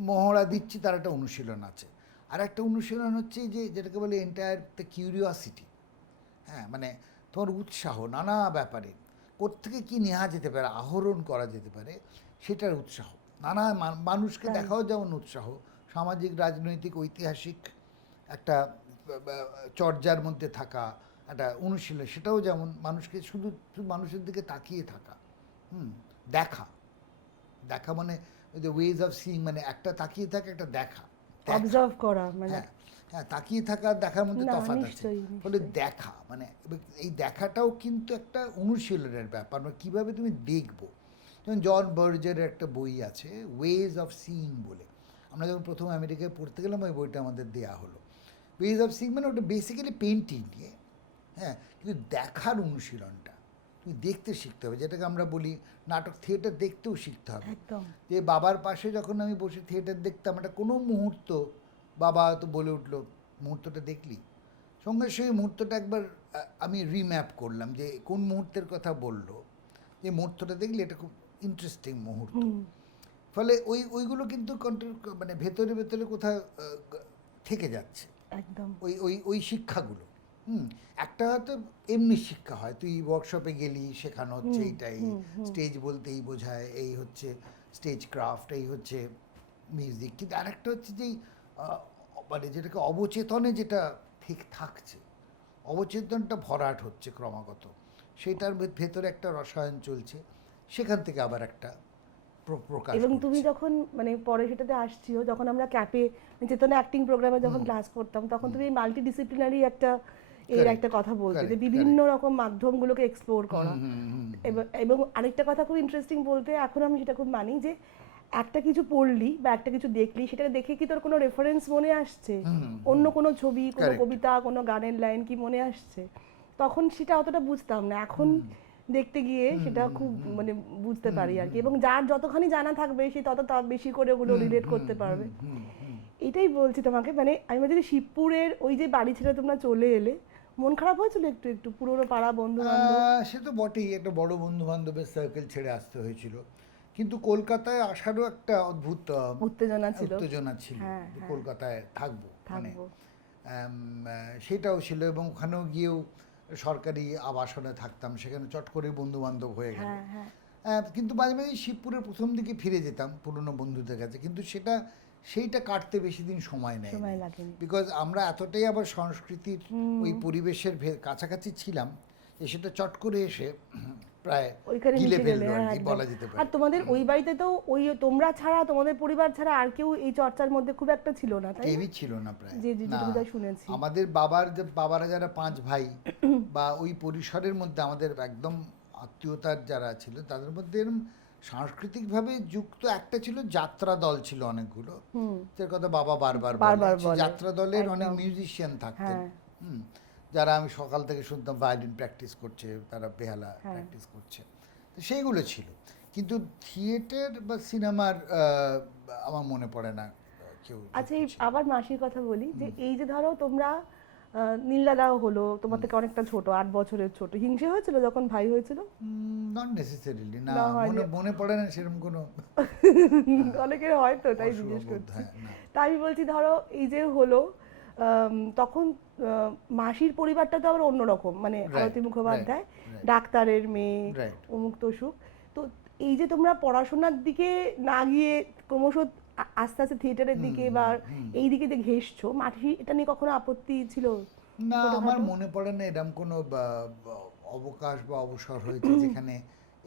মহড়া দিচ্ছি, তার একটা অনুশীলন আছে। আর একটা অনুশীলন হচ্ছে যেটাকে বলে এন্টায়ার দ্য কিউরিওসিটি, হ্যাঁ, মানে তোমার উৎসাহ নানা ব্যাপারে, কোত্থেকে কী নেওয়া যেতে পারে, আহরণ করা যেতে পারে, সেটার উৎসাহ। নানা মানুষকে দেখাও যেমন উৎসাহ, সামাজিক, রাজনৈতিক, ঐতিহাসিক একটা চর্যার মধ্যে থাকা একটা অনুশীলন, সেটাও যেমন মানুষকে শুধু মানুষের দিকে তাকিয়ে থাকা, দেখা মানে দ্য ওয়েজ অফ সিইং, মানে একটা তাকিয়ে থাকা, একটা দেখা, অবজার্ভ করা, মানে হ্যাঁ, তাকিয়ে থাকা আর দেখার মধ্যে তফাৎ আছে। ফলে দেখা মানে এই দেখাটাও কিন্তু একটা অনুশীলনের ব্যাপার, মানে কীভাবে তুমি দেখবো। যেমন জন বার্জারের একটা বই আছে ওয়েজ অফ সিইং বলে, আমরা যখন প্রথম আমেরিকায় পড়তে গেলাম ওই বইটা আমাদের দেওয়া হলো। ওয়েজ অফ সিইং মানে ওটা বেসিক্যালি পেন্টিং নিয়ে, হ্যাঁ, কিন্তু দেখার অনুশীলনটা তুমি দেখতে শিখতে হবে, যেটাকে আমরা বলি নাটক, থিয়েটার দেখতেও শিখতে হবে। যে বাবার পাশে যখন আমি বসে থিয়েটার দেখতাম, একটা কোনো মুহূর্ত বাবা তো বলে উঠলো, মুহূর্তটা দেখলি, সঙ্গে সেই মুহূর্তটা একবার আমি রিম্যাপ করলাম, যে কোন মুহূর্তের কথা বললো, যে মুহূর্তটা দেখলি এটা খুব ইন্টারেস্টিং মুহূর্ত। ফলে ওইগুলো কিন্তু মানে ভেতরে কোথাও থেকে যাচ্ছে একদম, ওই শিক্ষাগুলো। একটা হয়তো এমনি শিক্ষা হয়, তুই ওয়ার্কশপে গেলি, শেখানো হচ্ছে এইটাই, স্টেজ বলতেই বোঝায় এই হচ্ছে স্টেজ ক্রাফট, এই হচ্ছে মিউজিক। কিন্তু আরেকটা হচ্ছে যে মানে যেটাকে অবচেতনে যেটা ঠিক থাকছে, অবচেতনটা ভরাট হচ্ছে ক্রমাগত, সেটার ভেতরে একটা রসায়ন চলছে, সেখান থেকে আবার একটা প্রকাশ। এবং তুমি যখন মানে পরে সেটাতে আসছিও, যখন আমরা ক্যাপে চেতনা অ্যাক্টিং প্রোগ্রামে যখন ক্লাস করতাম, তখন তুমি মাল্টি ডিসিপ্লিনারি একটা এর একটা কথা বলতে, যে বিভিন্ন রকম মাধ্যমগুলোকে এক্সপ্লোর করা। এবং আরেকটা কথা খুব ইন্টারেস্টিং বলতে, এখন আমি সেটা খুব মানি, যে একটা কিছু পড়লি বা একটা কিছু দেখলি, সেটা দেখে কি তোর কোনো রেফারেন্স মনে আসছে, অন্য কোনো ছবি, কোনো কবিতা, কোনো গানের লাইন কি মনে আসছে? তখন সেটা অতটা বুঝতাম না, এখন দেখতে গিয়ে সেটা খুব মানে বুঝতে পারি আর কি। এবং যার যতখানি জানা থাকবে সে তত বেশি করে ওগুলো রিলেট করতে পারবে। এটাই বলছি তোমাকে, মানে আমি বলছি যে শিবপুরের ওই যে বাড়ি ছেড়ে তোমরা চলে এলে, মন খারাপ হয়েছিল একটু একটু? পুরোনো পাড়া বন্ধু বান্ধব, সে তো বটেই, একটা বড় বন্ধু বান্ধবের সার্কেল ছেড়ে আসতে হয়েছিল, কিন্তু কলকাতায় আসারও একটা অদ্ভুত উত্তেজনা ছিল। যে কলকাতায় থাকবো মানে সেটাও ছিল। এবং ওখানেও গিয়েও সরকারি আবাসনে থাকতাম, সেখানে চট করে বন্ধু বান্ধব হয়ে গেল। কিন্তু মাঝে মাঝে শিবপুরের প্রথম দিকে ফিরে যেতাম পুরনো বন্ধুদের কাছে, কিন্তু সেইটা কাটতে বেশি দিন সময় নেয়, বিকজ আমরা এতটাই আবার সংস্কৃতির ওই পরিবেশের কাছাকাছি ছিলাম যে সেটা চট করে এসে প্রায় গিলে ফেললো আর কি বলা যেতে পারে। আর তোমাদের ওই বাড়িতে তো ওই তোমরা ছাড়া, তোমাদের পরিবার ছাড়া আর কেউ এই চর্চার মধ্যে খুব একটা ছিল না, তাই? কেউই ছিল না প্রায়। যেটা শুনেছি, আমাদের বাবারা যারা 5 ভাই বা ওই পরিসরের মধ্যে আমাদের একদম আত্মীয়তার যারা ছিল, তাদের মধ্যে এরকম সাংস্কৃতিকভাবে যুক্ত একটা ছিল যাত্রা দল, ছিল অনেকগুলো, যার কথা বাবা বারবার বলে। যাত্রা দলের অনেক মিউজিশিয়ান থাকতেন, যারা আমি সকাল থেকে শুনতাম ভায়োলিন প্র্যাকটিস করছে, তারা বেহালা প্র্যাকটিস করছে, তো সেইগুলো ছিল। কিন্তু থিয়েটার বা সিনেমার আমার মনে পড়ে না কেউ। আচ্ছা, আবার মাসির কথা বলি, যে এই যে ধরো তোমরা নীলদাদাও হলো তোমার থেকে অনেকটা ছোট, 8 বছরের ছোট, হিংসে হয়েছিল যখন ভাই হয়েছিল? নট নেসেসারিলি, না মনে পড়ে না সেরকম কোনো। অনেকের হয়তো, তাই জিজ্ঞেস করছি। তাই আমি বলছি, ধরো এই যে হলো, তখন মাসির পরিবারটা তো আবার অন্যরকম, মানে আরতি মুখোপাধ্যায়, ডাক্তারের মেয়ে, অমুক তসুক। তো এই যে তোমরা পড়াশোনার দিকে না গিয়ে ক্রমশ আস্তে আস্তে থিয়েটারের দিকে বা এই দিকে যে ঘেসছো, মাসি এটা নিয়ে কখনো আপত্তি ছিল? না, আমার মনে পড়ে না এরকম কোনো অবকাশ বা অবসর হয়েছে যেখানে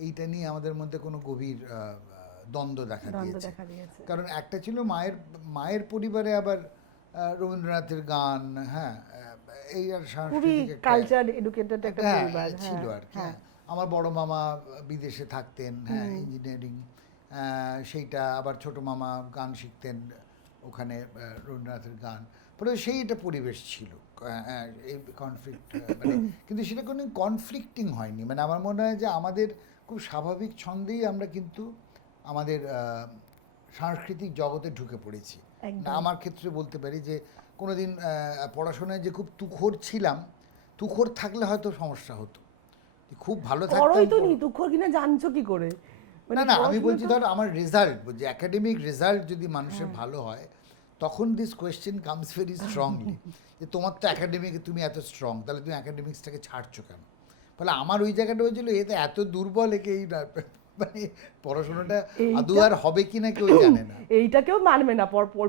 এইটা নিয়ে আমাদের মধ্যে কোনো গভীর দ্বন্দ্ব দেখা দিয়েছে। কারণ একটা ছিল মায়ের পরিবারে আবার রবীন্দ্রনাথের গান, হ্যাঁ, এই আর সাংস্কৃতিক কালচার এডুকেটেড একটা পরিবার ছিল আর কি। আমার বড় মামা বিদেশে থাকতেন, হ্যাঁ, ইঞ্জিনিয়ারিং, সেইটা আবার ছোট মামা গান শিখতেন ওখানে, রবীন্দ্রনাথের গান, ফলে সেই একটা পরিবেশ ছিল এই কনফ্লিক্ট, মানে কিন্তু সেটা কোনো কনফ্লিক্টিং হয়নি। মানে আমার মনে হয় যে আমাদের খুব স্বাভাবিক ছন্দেই আমরা কিন্তু আমাদের সাংস্কৃতিক জগতে ঢুকে পড়েছি। আমার ক্ষেত্রে বলতে পারি যে কোনোদিন পড়াশোনায় যে খুব তুখোর ছিলাম, তুখোর থাকলে হয়তো সমস্যা হতো, খুব ভালো থাকতাম। তুখোর কিনা জানছো কি করে? না, আমি বলছি ধর আমার রেজাল্ট, বলছি একাডেমিক রেজাল্ট যদি মানুষের ভালো হয়, তখন this question comes very strongly, যে তোমার তো একাডেমিকে তুমি এত স্ট্রং, তাহলে তুমি একাডেমিক্সটাকে ছাড়ছো কেন? ফলে আমার ওই জায়গাটা হয়েছিল, এতে এত দুর্বল, একে এই মানে পড়াশোনাটা আদৌ আর হবে কিনা কেউ জানে না। এইটা কেউ মানবে না,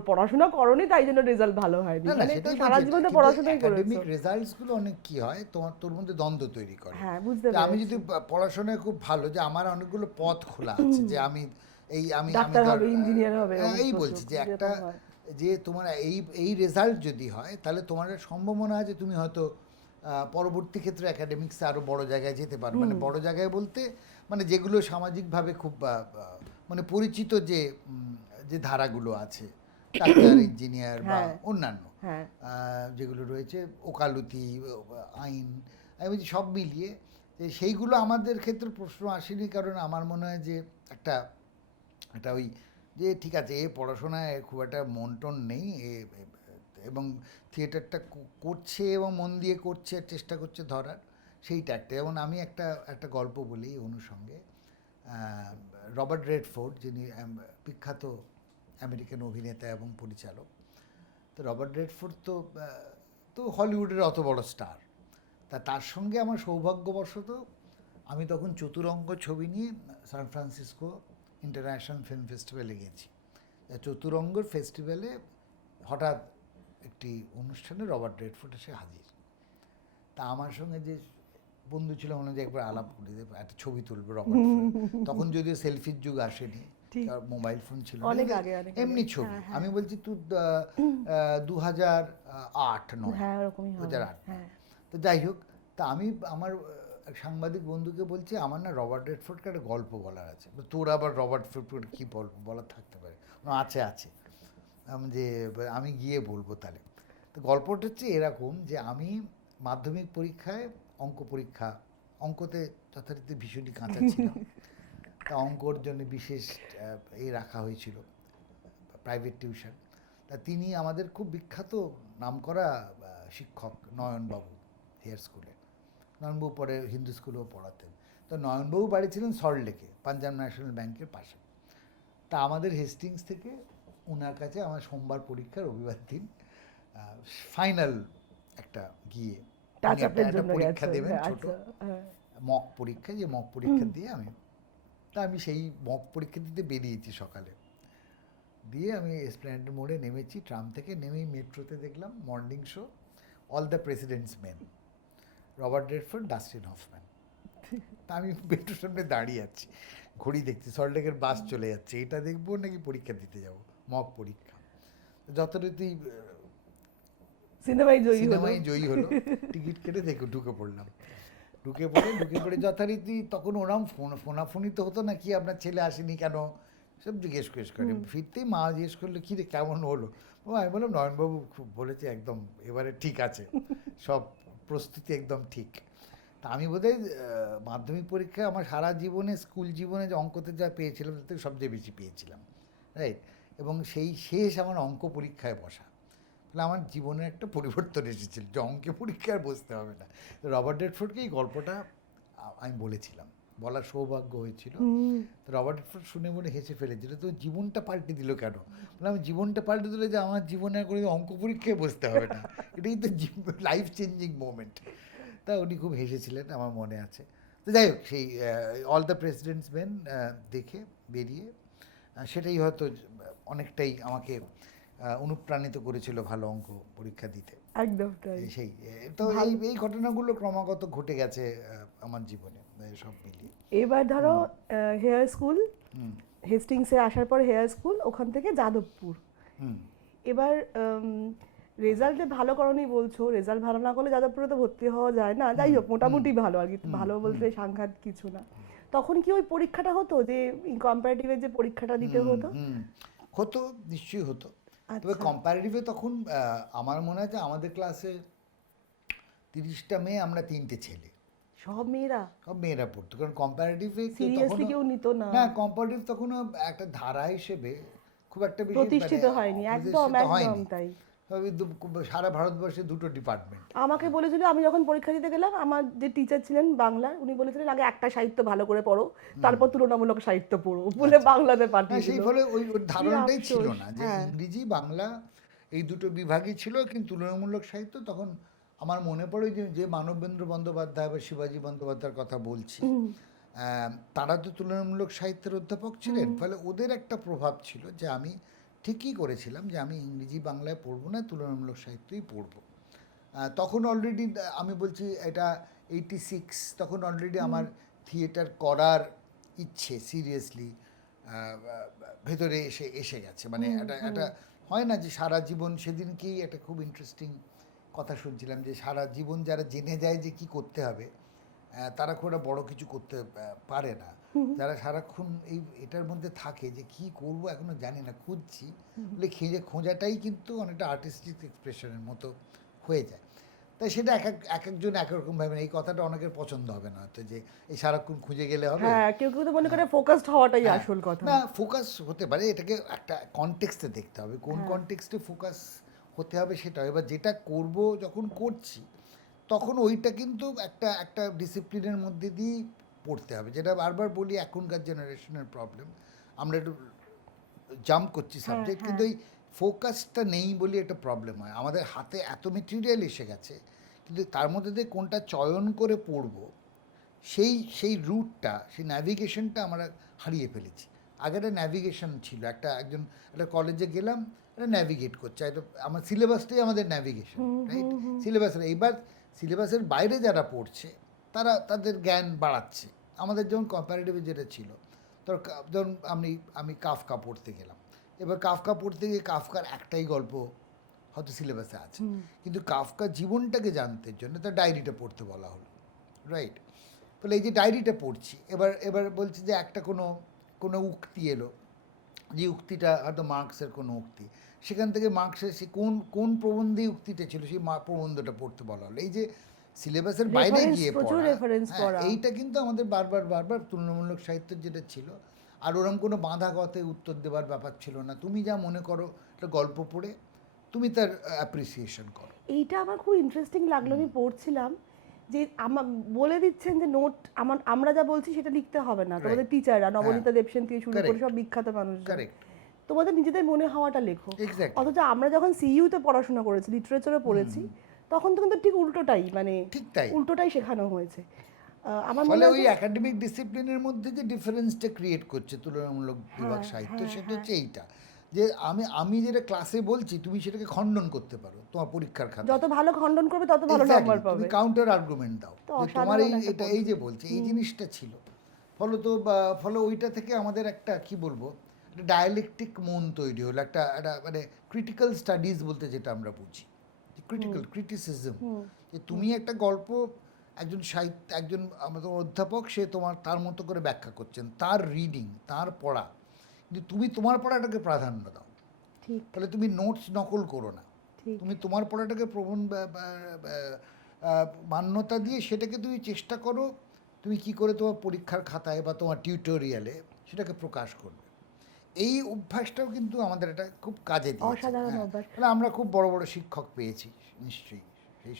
পড়াশোনা করনি তাই জন্য রেজাল্ট ভালো হয়নি, মানে সারা জীবনে পড়াশোনাই করেছো। একাডেমিক রেজাল্টস গুলো অনেক কি হয়, তোর মধ্যে দ্বন্দ্ব তৈরি করে। আমি যদি পড়াশোনায় খুব ভালো, যে আমার অনেকগুলো পথ খোলা আছে, যে আমি ডাক্তার হবে, ইঞ্জিনিয়ার হবে, এই বলছি যে একটা, যে তোমার এই রেজাল্ট যদি হয়, তাহলে তোমার সম্ভাবনা আছে তুমি হয়তো পরবর্তী ক্ষেত্রে একাডেমিক্সে আরো বড় জায়গায় যেতে পারো। মানে বড় জায়গায় বলতে মানে যেগুলো সামাজিকভাবে খুব মানে পরিচিত যে ধারাগুলো আছে, ডাক্তার, ইঞ্জিনিয়ার বা অন্যান্য যেগুলো রয়েছে, ওকালতি, আইন, আমি বলছি সব মিলিয়ে, যে সেইগুলো আমাদের ক্ষেত্রে প্রশ্ন আসেনি। কারণ আমার মনে হয় যে একটা ওই যে ঠিক আছে, এ পড়াশোনায় খুব একটা মন টন নেই, এবং থিয়েটারটা করছে এবং মন দিয়ে করছে, চেষ্টা করছে ধরার, সেইটা একটা। যেমন আমি একটা গল্প বলি অনুষঙ্গে। রবার্ট রেডফোর্ড, যিনি বিখ্যাত আমেরিকান অভিনেতা এবং পরিচালক, তো রবার্ট রেডফোর্ড তো হলিউডের অত বড় স্টার, তার সঙ্গে আমার সৌভাগ্যবশত আমি তখন চতুরঙ্গ ছবি নিয়ে সান ফ্রান্সিসকো ইন্টারন্যাশনাল ফিল্ম ফেস্টিভ্যালে গেছি। চতুরঙ্গর ফেস্টিভ্যালে হঠাৎ একটি অনুষ্ঠানে রবার্ট রেডফোর্ড এসে হাজির। তা আমার সঙ্গে যে বন্ধু ছিল, মনে হয় একবার আলাপ করে একটা ছবি তুলবে রবার্ট, তখন যদিও সেলফির যুগ আসেনি, মোবাইল ফোন ছিল, এমনি ছবি। আমি বলছি তুই 2008 তো তো যাই হোক, তা আমি আমার এক সাংবাদিক বন্ধুকে বলছি আমার না রবার্ট রেডফোর্ডকে একটা গল্প বলার আছে। তোর আবার রবার্ট রেডফোর্ড কী বলার থাকতে পারে? আছে। যে আমি গিয়ে বলবো তাহলে। তো গল্পটা হচ্ছে এরকম যে আমি মাধ্যমিক পরীক্ষায় অঙ্কতে যথারীতি ভীষণই কাঁচা ছিলাম। তা অঙ্কর জন্য বিশেষ রাখা হয়েছিল, প্রাইভেট টিউশন। তা তিনি আমাদের খুব বিখ্যাত নামকরা শিক্ষক নয়নবাবু, হেয়ার স্কুলে। নয়নবাবু পরে হিন্দু স্কুলেও পড়াতেন। তো নয়নবাবু বাড়ি ছিলেন সল্টলেকে, পাঞ্জাব ন্যাশনাল ব্যাংকের পাশে। তা আমাদের হেস্টিংস থেকে ওনার কাছে আমার সোমবার পরীক্ষা, রবিবার দিন ফাইনাল একটা গিয়ে একটা পরীক্ষা দেবেন, ছোট মক পরীক্ষা, যে মক পরীক্ষা দিয়ে আমি সেই মক পরীক্ষা দিতে বেরিয়েছি সকালে। দিয়ে আমি এসপ্ল্যানেড মোড়ে নেমেছি, ট্রাম থেকে নেমেই মেট্রোতে দেখলাম morning show, all the president's men, Robert Redford, Dustin Hoffman. তা আমি মেট্রোর সামনে দাঁড়িয়ে আছি, ঘড়ি দেখছি, সল্টলেকের বাস চলে যাচ্ছে, এটা দেখবো নাকি পরীক্ষা দিতে যাব, মক পরীক্ষা। যথারীতি সিনেমায় জয়ী হলো, টিকিট কেটে ঢুকে পড়ে যথারীতি তখন ওরম ফোনাফোনি তো হতো না, কি আপনার ছেলে আসেনি কেন, সব জিজ্ঞেস করে। ফিরতেই মা জিজ্ঞেস করলো কী রে কেমন হলো। আমি বললাম নয়নবাবু খুব বলেছে, একদম এবারে ঠিক আছে, সব প্রস্তুতি একদম ঠিক। তা আমি বোধহয় মাধ্যমিক পরীক্ষায় আমার সারা জীবনে, স্কুল জীবনে যে অঙ্কতে যা পেয়েছিলাম তার থেকে সবচেয়ে বেশি পেয়েছিলাম, রাইট। এবং সেই শেষ আমার অঙ্ক পরীক্ষায় বসা, তাহলে আমার জীবনের একটা পরিবর্তন এসেছিল, যে অঙ্কে পরীক্ষায় বসতে হবে না। রবার্ট রেডফোর্ডকে এই গল্পটা আমি বলেছিলাম, বলার সৌভাগ্য হয়েছিল। তো রবার্ট রেডফোর্ড শুনে মনে হেসে ফেলেছিল, তো জীবনটা পাল্টে দিল কেন? আমি জীবনটা পাল্টে দিলে যে আমার জীবনে করে অঙ্ক পরীক্ষায় বসতে হবে না, এটাই তো লাইফ চেঞ্জিং মোমেন্ট। তা উনি খুব হেসেছিলেন, আমার মনে আছে। তো যাই হোক, সেই অল দ্য প্রেসিডেন্টস মেন দেখে বেরিয়ে সেটাই হয়তো অনেকটাই আমাকে অনুপ্রাণিত করেছিল ভালো অঙ্ক পরীক্ষা দিতে। একদম তাই। সেই তো এই ঘটনাগুলো ক্রমাগত ঘটে গেছে আমার জীবনে সব মিলিয়ে। এবার ধরো হেয়ার স্কুল, হেস্টিংসে আসার পর হেয়ার স্কুল, ওখান থেকে যাদবপুর। এবার রেজাল্টে ভালো করনি বলছো, রেজাল্ট ভালো না করলে যাদবপুরে তো ভর্তি হওয়া যায় না, যাই হোক মোটামুটি ভালো আর কি, ভালো বলতে সাংঘাত কিছু না। তখন কি ওই পরীক্ষাটা হতো, যে কম্পারেটিভের যে পরীক্ষাটা দিতে হতো? হতো, নিশ্চয়ই হতো। তবে কম্পারেটিভে তখন আমার মনে আছে আমাদের ক্লাসে 30টা মেয়ে, আমরা 3টে ছেলে, সব মেয়েরা পড়তো। কারণ কম্পারেটিভে কেউ নিত না। না, কম্পারেটিভ তখন একটা ধারা হিসেবে খুব একটা বেশি প্রতিষ্ঠিত হয়নি, একদম তাই। সারা ভারতবর্ষে 2টো ডিপার্টমেন্ট। আমাকে বলেছিল, আমি যখন পরীক্ষা দিতে গেলাম, আমার যে টিচার ছিলেন বাংলার, উনি বলেছিলেন আগে একটা সাহিত্য ভালো করে পড়ো, তারপর তুলনামূলক সাহিত্য পড়ো, বলে বাংলাতে পাঠিয়েছিল। সেই ফলে ওই ধারণাটাই ছিল না যে ইংরেজি বাংলা এই দুটো বিভাগই ছিল, কিন্তু তুলনামূলক সাহিত্য তখন আমার মনে পড়ে যে মানবেন্দ্র বন্দ্যোপাধ্যায় বা শিবাজী বন্দ্যোপাধ্যায়ের কথা বলছি, তারা তো তুলনামূলক সাহিত্যের অধ্যাপক ছিলেন। ফলে ওদের একটা প্রভাব ছিল যে আমি ঠিকই করেছিলাম যে আমি ইংরেজি বাংলায় পড়বো না, তুলনামূলক সাহিত্যই পড়বো। তখন অলরেডি আমি বলছি এটা 86, তখন অলরেডি আমার থিয়েটার করার ইচ্ছে সিরিয়াসলি ভেতরে এসে গেছে। মানে একটা হয় না যে সারা জীবন, সেদিনকেই একটা খুব ইন্টারেস্টিং কথা শুনছিলাম যে সারা জীবন যারা জেনে যায় যে কি করতে হবে, তারা খুব একটা বড় কিছু করতে পারে না। যারা সারাক্ষণ এটার মধ্যে থাকে যে কি করব এখনো জানি না, খুঁজছি, বলে খোঁজাটাই কিন্তু অনেকটা আর্টিস্টিক এক্সপ্রেশনের মতো হয়ে যায়। তাই সেটা একজন একরকম ভাবে, এই কথাটা অনেকের পছন্দ হবে না হয়তো, যে এই সারাক্ষণ খুঁজে গেলে হবে। কেউ তো মনে করে ফোকাসড হওয়াটাই আসল কথা। না, ফোকাস হতে পারে, এটাকে একটা কনটেক্সটে দেখতে হবে, কোন কনটেক্সটে ফোকাস হতে হবে সেটা। এবার যেটা করব যখন করছি তখন ওইটা কিন্তু একটা ডিসিপ্লিনের মধ্যে দিয়েই পড়তে হবে। যেটা বারবার বলি, এখনকার জেনারেশনের প্রবলেম, আমরা একটু জাম্প করছি সাবজেক্ট, কিন্তু এই ফোকাসটা নেই বলে একটা প্রবলেম হয়। আমাদের হাতে এত মেটেরিয়াল এসে গেছে, কিন্তু তার মধ্যে দিয়ে কোনটা চয়ন করে পড়বো সেই রুটটা, সেই ন্যাভিগেশনটা আমরা হারিয়ে ফেলেছি। আগে একটা ন্যাভিগেশন ছিল, একটা কলেজে গেলাম, এটা ন্যাভিগেট করছে, এটা আমার সিলেবাসটাই আমাদের ন্যাভিগেশন, রাইট? এইবার সিলেবাসের বাইরে যারা পড়ছে তারা তাদের জ্ঞান বাড়াচ্ছে। আমাদের যেমন কম্পারেটিভে যেটা ছিল, ধরুন আমি কাফকা পড়তে গেলাম, এবার কাফকা পড়তে গিয়ে কাফকার একটাই গল্প হয়তো সিলেবাসে আছে, কিন্তু কাফকা জীবনটাকে জানতে জন্য তার ডায়েরিটা পড়তে বলা হলো, রাইট? ফলে এই যে ডায়েরিটা পড়ছি, এবার বলছি যে একটা কোনো উক্তি এলো, যে উক্তিটা হয়তো মার্কসের কোনো উক্তি, সেখান থেকে মার্কসের সে কোন প্রবন্ধে উক্তিটা ছিল সেই প্রবন্ধটা পড়তে বলা হলো। এই যে সিলেবাসের বাইরে গিয়ে পড়া, এইটা কিন্তু আমাদের বারবার তুলনামূলক সাহিত্যের যেটা ছিল, আর ওরকম কোনো বাঁধা কথায় উত্তর দেওয়ার ব্যাপার ছিল না। তুমি যা মনে করো একটা গল্প পড়ে তুমি তার অ্যাপ্রিসিয়েশন করো। এইটা আমার খুব ইন্টারেস্টিং লাগলো, আমি পড়ছিলাম যে আমার বলে দিচ্ছেন যে নোট আমরা যা বলছি সেটা লিখতে হবে না, তোমাদের টিচাররা নবনীতা দেবসেন থেকে শুরু করে সব বিখ্যাত মানুষজন, তোমাদের নিজেদের মনে হওয়াটা লেখো। অথচ আমরা যখন সিইউতে পড়াশোনা করেছি, লিটারেচারও পড়েছি, তখন তো কিন্তু ঠিক উল্টোটাই, মানে উল্টোটাই শেখানো হয়েছে। আমার মনে হয় ওই একাডেমিক ডিসিপ্লিনের মধ্যে যে ডিফারেন্সটা ক্রিয়েট করছে তুলনামূলক বিভাগ সাহিত্য, সেটা হচ্ছে এইটা যে আমি যেটা ক্লাসে বলছি তুমি সেটাকে খণ্ডন করতে পারো তোমার পরীক্ষার খাতায়, যত ভালো খণ্ডন করবে তত ভালো নাম্বার পাবে, তুমি কাউন্টার আর্গুমেন্ট দাও যে তোমার এই যে বলছে এই জিনিসটা ছিল। ফলে ওইটা থেকে আমাদের একটা কি বলবো, একটা ডায়ালেকটিক মন তৈরি হলো, একটা মানে ক্রিটিক্যাল স্টাডিজ বলতে যেটা আমরা বুঝি, ক্রিটিসিজম, যে তুমি একটা গল্প, একজন আমাদের অধ্যাপক সে তার মতো করে ব্যাখ্যা করছেন, তার রিডিং, তার পড়া, কিন্তু তুমি তোমার পড়াটাকে প্রাধান্য দাও। তাহলে তুমি নোটস নকল করো না, তুমি তোমার পড়াটাকে মান্যতা দিয়ে সেটাকে তুমি চেষ্টা করো তুমি কি করে তোমার পরীক্ষার খাতায় বা তোমার টিউটোরিয়ালে সেটাকে প্রকাশ করবে। এই অভ্যাসটাও কিন্তু আমাদের এটা খুব কাজে দিয়েছে। অসাধারণ অভ্যাস। আমরা খুব বড় বড় শিক্ষক পেয়েছি নিশ্চয়ই।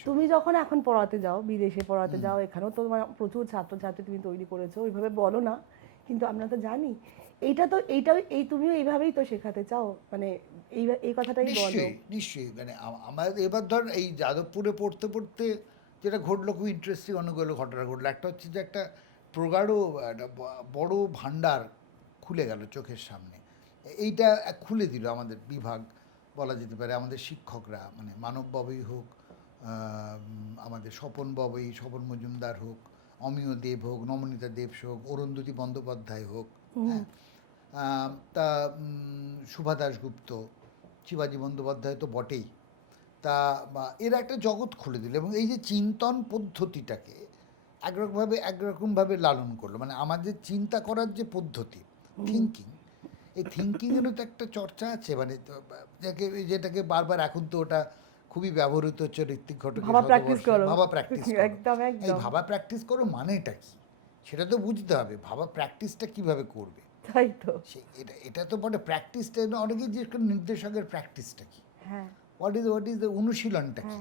তুমি যখন এখন পড়াতে যাও, বিদেশে পড়াতে যাও, এখানেও তো তোমার প্রচুর ছাত্রছাত্রী তুমি তৈরি করেছো, ওইভাবে বলো না, কিন্তু আমরা তো জানি তুমিও এইভাবেই তো শেখাতে চাও, মানে এই কথাটাই বলো। নিশ্চয়ই মানে আমার এবার ধর এই যাদবপুরে পড়তে পড়তে যেটা ঘটলো, খুব ইন্টারেস্টিং অনেকগুলো ঘটনা ঘটলো। একটা হচ্ছে যে একটা প্রগাঢ় একটা বড় ভান্ডার খুলে গেল চোখের সামনে, এইটা খুলে দিল আমাদের বিভাগ বলা যেতে পারে, আমাদের শিক্ষকরা, মানে মানব বাবুই হোক, আমাদের স্বপন মজুমদার হোক, অমিয় দেব হোক, নবনীতা দেব হোক, অরুন্ধতী বন্দ্যোপাধ্যায় হোক, তা শুভা দাশগুপ্ত, শিবাজী বন্দ্যোপাধ্যায় তো বটেই, তা এরা একটা জগৎ খুলে দিল এবং এই যে চিন্তন পদ্ধতিটাকে একরকমভাবে লালন করলো। মানে আমাদের চিন্তা করার যে পদ্ধতি, থিঙ্কিং, এই থিঙ্কিংয়েরও তো একটা চর্চা আছে, মানে যেটাকে বারবার এখন তো ওটা খুবই ব্যবহৃত হচ্ছে ঋত্বিক ঘটকের ভাবা প্র্যাকটিস এই ভাবা প্র্যাকটিস করো মানেটা কি সেটা তো বুঝতে হবে, ভাবা প্র্যাকটিসটা কিভাবে করবে, তাই তো এটা তো বটে। প্র্যাকটিসটা অনেকেই জিজ্ঞেস করে নির্দেশকের প্র্যাকটিসটা কি, হোয়াট ইজ দ্য অনুশীলনটা কি।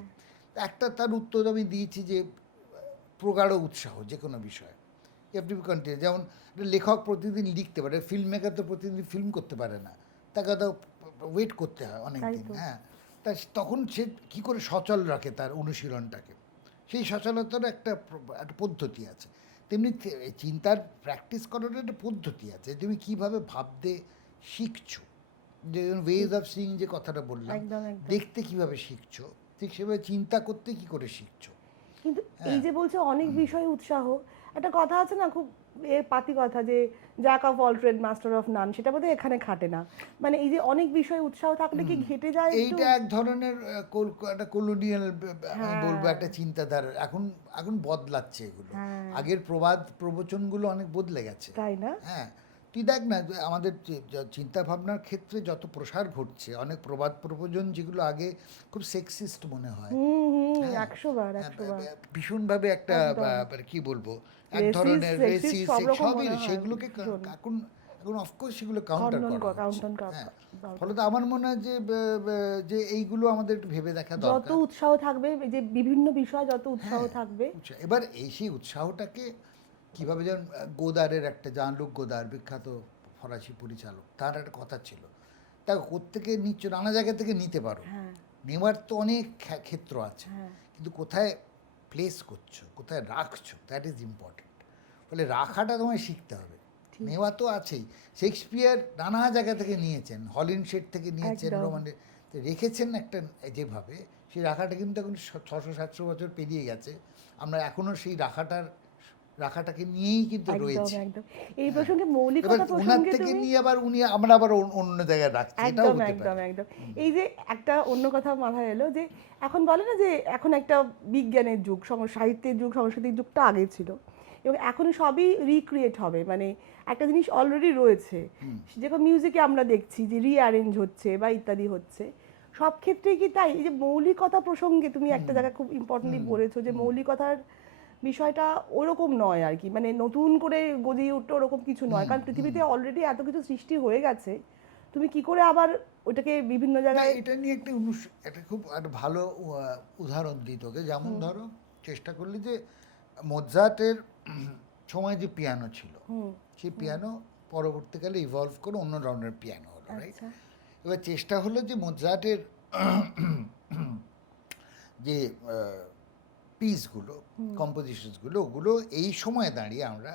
একটা তার উত্তর আমি দিয়েছি যে প্রগাঢ় উৎসাহ যে কোনো বিষয়ে, এফডিপি কন্টিনিউ। যেমন লেখক প্রতিদিন লিখতে পারে, ফিল্ম মেকার তো প্রতিদিন ফিল্ম করতে পারে না, তাকে তো ওয়েট করতে হয় অনেক দিন। হ্যাঁ, তা তখন সে কী করে সচল রাখে তার অনুশীলনটাকে, সেই সচলতার একটা পদ্ধতি আছে। তেমনি চিন্তার প্র্যাকটিস করার একটা পদ্ধতি আছে, তুমি কীভাবে ভাবতে শিখছো, যে ওয়েজ অফ সিইং যে কথাটা বললাম, দেখতে কিভাবে শিখছো, ঠিক সেভাবে চিন্তা করতে কি করে শিখছো। কিন্তু এই যে বলছো অনেক বিষয়ে উৎসাহ, একটা কথা আছে না খুব পাতি কথা, যে Jack of all trade master of নান, সেটা বোধহয় এখানে খাটে না। মানে এই যে অনেক বিষয়ে উৎসাহ থাকলে কি ঘেটে যায়? এইটা এক ধরনের একটা কলোনিয়াল বলবো একটা চিন্তাধারা, এখন বদলাচ্ছে এগুলো। আগের প্রবচনগুলো অনেক বদলে গেছে, তাই না? হ্যাঁ, তুই দেখ না আমাদের চিন্তা ভাবনার ক্ষেত্রে যত প্রসার ঘটছে, অনেক প্রবচন যেগুলো আগে খুব সেক্সিস্ট মনে হয়, 100 বার ভীষণভাবে একটা কি বলবো এক ধরনের রেসিস্ট সবই, সেগুলোকে এখন অফকোর্স সেগুলো কাউন্টার করা হচ্ছে। ফলে আমার মনে হয় যে এইগুলো আমাদের একটু ভেবে দেখা দরকার। যত উৎসাহ থাকবে, যে বিভিন্ন বিষয় যত উৎসাহ থাকবে, এবার সেই উৎসাহটাকে কীভাবে, যেমন গোদারের একটা জান-লুক গোদার, বিখ্যাত ফরাসি পরিচালক, তার একটা কথা ছিল, তাকে কোত্থেকে নিচ্ছ, নানা জায়গা থেকে নিতে পারো, নেওয়ার তো অনেক ক্ষেত্র আছে, কিন্তু কোথায় প্লেস করছো, কোথায় রাখছো, দ্যাট ইজ ইম্পর্টেন্ট। ফলে রাখাটা তোমায় শিখতে হবে, নেওয়া তো আছেই। শেক্সপিয়ার নানা জায়গা থেকে নিয়েছেন, হলিনশেড থেকে নিয়েছেন, রোমানে রেখেছেন একটা যেভাবে, সেই রাখাটা কিন্তু এখন 600-700 বছর পেরিয়ে গেছে, আমরা এখনও সেই রাখাটার রাখাটাকে নিয়েই কিন্তু একদম রয়েছে। একদম এই প্রসঙ্গে এবার মৌলিকতা ওনার প্রসঙ্গে থেকে তুমি নিয়ে আবার আমরা আবার অন্য জায়গায় রাখছি, এটাও একদম হতে একদম পারে। একদম এই যে একটা অন্য কথা মাথায় এলো যে এখন বলে না যে এখন একটা বিজ্ঞানের যুগ, সাহিত্যের যুগ, সংস্কৃতির যুগটা আগে ছিল এবং এখন সবই রিক্রিয়েট হবে, মানে একটা জিনিস অলরেডি রয়েছে, যেরকম মিউজিকে আমরা দেখছি যে রিঅ্যারেঞ্জ হচ্ছে বা ইত্যাদি হচ্ছে, সব ক্ষেত্রেই কি তাই? এই যে মৌলিকতা প্রসঙ্গে তুমি একটা জায়গায় খুব ইম্পর্টেন্টলি বলেছো যে মৌলিকতার বিষয়টা ওরকম নয় আর কি, মানে নতুন করে গজিয়ে উঠতে ওরকম কিছু নয়, কারণ পৃথিবীতে অলরেডি এত কিছু সৃষ্টি হয়ে গেছে, তুমি কি করে আবার ওটাকে বিভিন্ন না, জায়গায়। এটা নিয়ে একটা খুব একটা ভালো উদাহরণ দিই তোকে। যেমন ধরো, চেষ্টা করলি যে মোৎসার্টের সময় যে পিয়ানো ছিল, সেই পিয়ানো পরবর্তীকালে ইভলভ করে অন্য ধরনের পিয়ানো হলো, রাইট? আচ্ছা এবার চেষ্টা হলো যে মোৎসার্টের যে পিসগুলো, কম্পোজিশনসগুলো, ওগুলো এই সময়ে দাঁড়িয়ে আমরা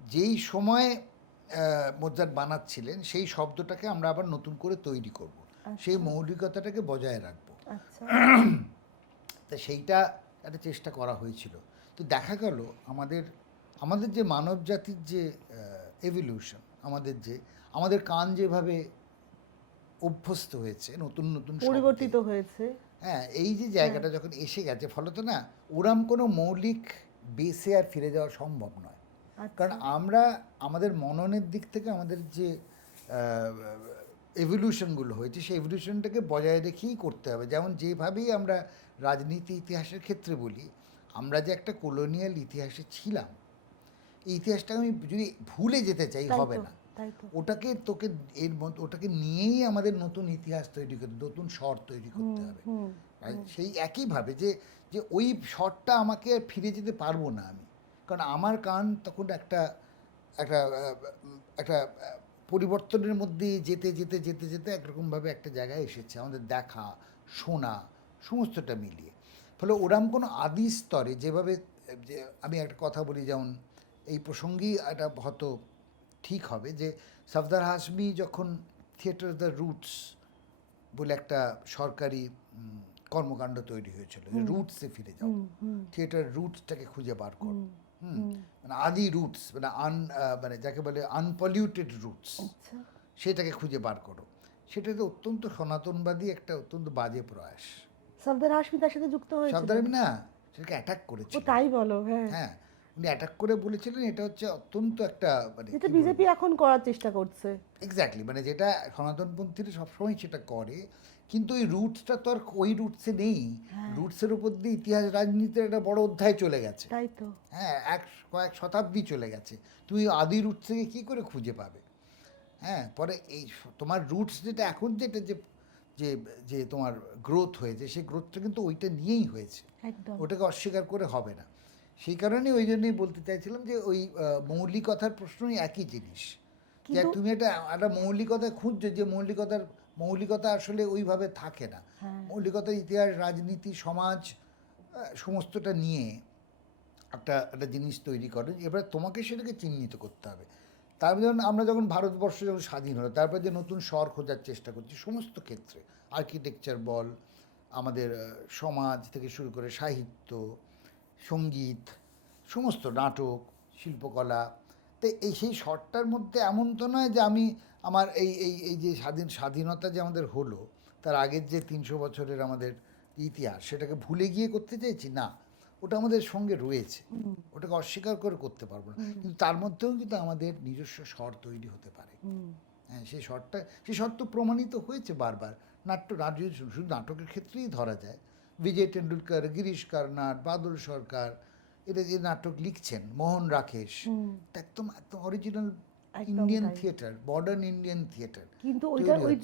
যেই সময়ে মোৎসার্ট বানাচ্ছিলেন সেই শব্দটাকে আমরা আবার নতুন করে তৈরি করব, সেই মৌলিকতাটাকে বজায় রাখবো। আচ্ছা তা সেইটা একটা চেষ্টা করা হয়েছিল। তো দেখা গেল আমাদের আমাদের যে মানব জাতির যে এভলিউশন, আমাদের কান যেভাবে অভ্যস্ত হয়েছে নতুন নতুন শব্দে, পরিবর্তিত হয়েছে। হ্যাঁ, এই যে জায়গাটা যখন এসে গেছে, ফলত না ওরম কোনো মৌলিক বেসে আর ফিরে যাওয়া সম্ভব নয়। কারণ আমরা আমাদের মননের দিক থেকে আমাদের যে এভলিউশনগুলো হয়েছে সেই এভলিউশনটাকে বজায় রেখেই করতে হবে। যেমন যেভাবেই আমরা রাজনীতি ইতিহাসের ক্ষেত্রে বলি, আমরা যে একটা কলোনিয়াল ইতিহাসে ছিলাম, এই ইতিহাসটাকে আমি যদি ভুলে যেতে চাই হবে না। ওটাকে নিয়েই আমাদের নতুন ইতিহাস তৈরি করতে, নতুন স্বর তৈরি করতে হবে। সেই একইভাবে যে যে ওই স্বরটা আমাকে আর ফিরে যেতে পারবো না আমি, কারণ আমার কান তখন একটা একটা একটা পরিবর্তনের মধ্যে যেতে যেতে যেতে যেতে একরকমভাবে একটা জায়গায় এসেছে, আমাদের দেখা শোনা সমস্তটা মিলিয়ে। ফলে ওরম কোনো আদি স্তরে যেভাবে, যে আমি একটা কথা বলি, যেমন এই প্রসঙ্গেই এটা হয়তো ঠিক হবে যে সফদার হাশমি যখন থিয়েটার দ্য রুটস বলে একটা সরকারি কর্মকাণ্ড তৈরি হয়েছিল, রুটসে ফিরে যাও, থিয়েটার রুটসটাকে খুঁজে বার করো, মানে আদি রুটস, মানে মানে যাকে বলে আনপলিউটেড রুটস, সেটাকে খুঁজে বার করো। সেটাতে অত্যন্ত সনাতনবাদী একটা অত্যন্ত বাজে প্রয়াস। সফদার হাশমি তার সাথে যুক্ত হয়েছিল? সফদার হাশমি না, সেটাকে অ্যাটাক করেছিল। ও তাই বলো? হ্যাঁ, উনি অ্যাটাক করে বলেছিলেন এটা হচ্ছে অত্যন্ত একটা, মানে যেটা বিজেপি এখন করার চেষ্টা করছে। এক্স্যাক্টলি, মানে যেটা সনাতনপন্থীরা সবসময় সেটা করে, কিন্তু ওই রুটসটা তো আর ওই রুটসে নেই। রুটসের উপর দিয়ে ইতিহাস রাজনীতির একটা বড় অধ্যায় চলে গেছে। তাই তো, হ্যাঁ, কয়েক শতাব্দী চলে গেছে, তুমি আদি রুটস থেকে কী করে খুঁজে পাবে? হ্যাঁ, পরে এই তোমার রুটস যেটা এখন যেটা যে যে যে তোমার গ্রোথ হয়েছে, সেই গ্রোথটা কিন্তু ওইটা নিয়েই হয়েছে, ওটাকে অস্বীকার করে হবে না। সেই কারণে ওই জন্যই বলতে চাইছিলাম যে ওই মৌলিকতার প্রশ্নই একই জিনিস, যে তুমি একটা মৌলিকতা খুঁজছো, যে মৌলিকতা আসলে ওইভাবে থাকে না। মৌলিকতার ইতিহাস রাজনীতি সমাজ সমস্তটা নিয়ে একটা একটা জিনিস তৈরি করে, এবার তোমাকে সেটাকে চিহ্নিত করতে হবে। তার জন্য আমরা যখন ভারতবর্ষ যখন স্বাধীন হলো, তারপর যে নতুন স্বর খোঁজার চেষ্টা করছি সমস্ত ক্ষেত্রে, আর্কিটেকচার বল, আমাদের সমাজ থেকে শুরু করে সাহিত্য, সঙ্গীত, সমস্ত নাটক, শিল্পকলা, তো সেই স্বরটার মধ্যে এমন তো নয় যে আমি আমার এই এই এই যে স্বাধীনতা যে আমাদের হলো, তার আগের যে 300 বছরের আমাদের ইতিহাস, সেটাকে ভুলে গিয়ে করতে চাইছি না। ওটা আমাদের সঙ্গে রয়েছে, ওটাকে অস্বীকার করে করতে পারবো না, কিন্তু তার মধ্যেও কিন্তু আমাদের নিজস্ব স্বর তৈরি হতে পারে। হ্যাঁ, সেই স্বর তো প্রমাণিত হয়েছে বারবার। শুধু নাটকের ক্ষেত্রেই ধরা যায়, বিজয় টেন্ডুলকার, গিরিশ কার্নাড, বাদল সরকার, এরা যে নাটক লিখছেন, মোহন রাকেশ, একদম একদম original Indian theatre, modern Indian theatre. কিন্তু ওইটা ওই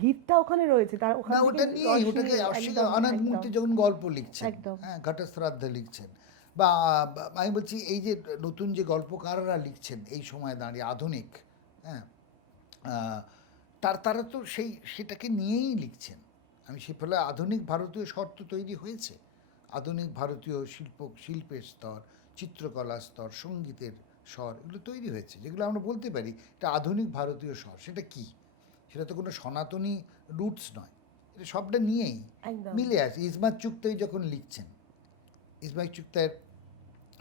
ভিতটা ওখানে রয়েছে, তার ওখানে না, ওটা নিয়ে ওটাকে অস্বীকার, অনাথ মূর্তি যখন গল্প লিখছেন, হ্যাঁ, ঘটশ্রাদ্ধ লিখছেন, বা আমি বলছি এই যে নতুন যে গল্পকাররা লিখছেন এই সময় দাঁড়িয়ে আধুনিক, হ্যাঁ, তারা তো সেটাকে নিয়েই লিখছেন। আমি সে ফলে আধুনিক ভারতীয় স্বর তো তৈরি হয়েছে, আধুনিক ভারতীয় শিল্পের স্তর, চিত্রকলার স্তর, সঙ্গীতের স্বর, এগুলো তৈরি হয়েছে, যেগুলো আমরা বলতে পারি এটা আধুনিক ভারতীয় স্বর। সেটা কি? সেটা তো কোনো সনাতনী রুটস নয়, এটা সবটা নিয়েই মিলে আছে। ইসমাত চুগতাই যখন লিখছেন, ইসমাত চুগতাইয়ের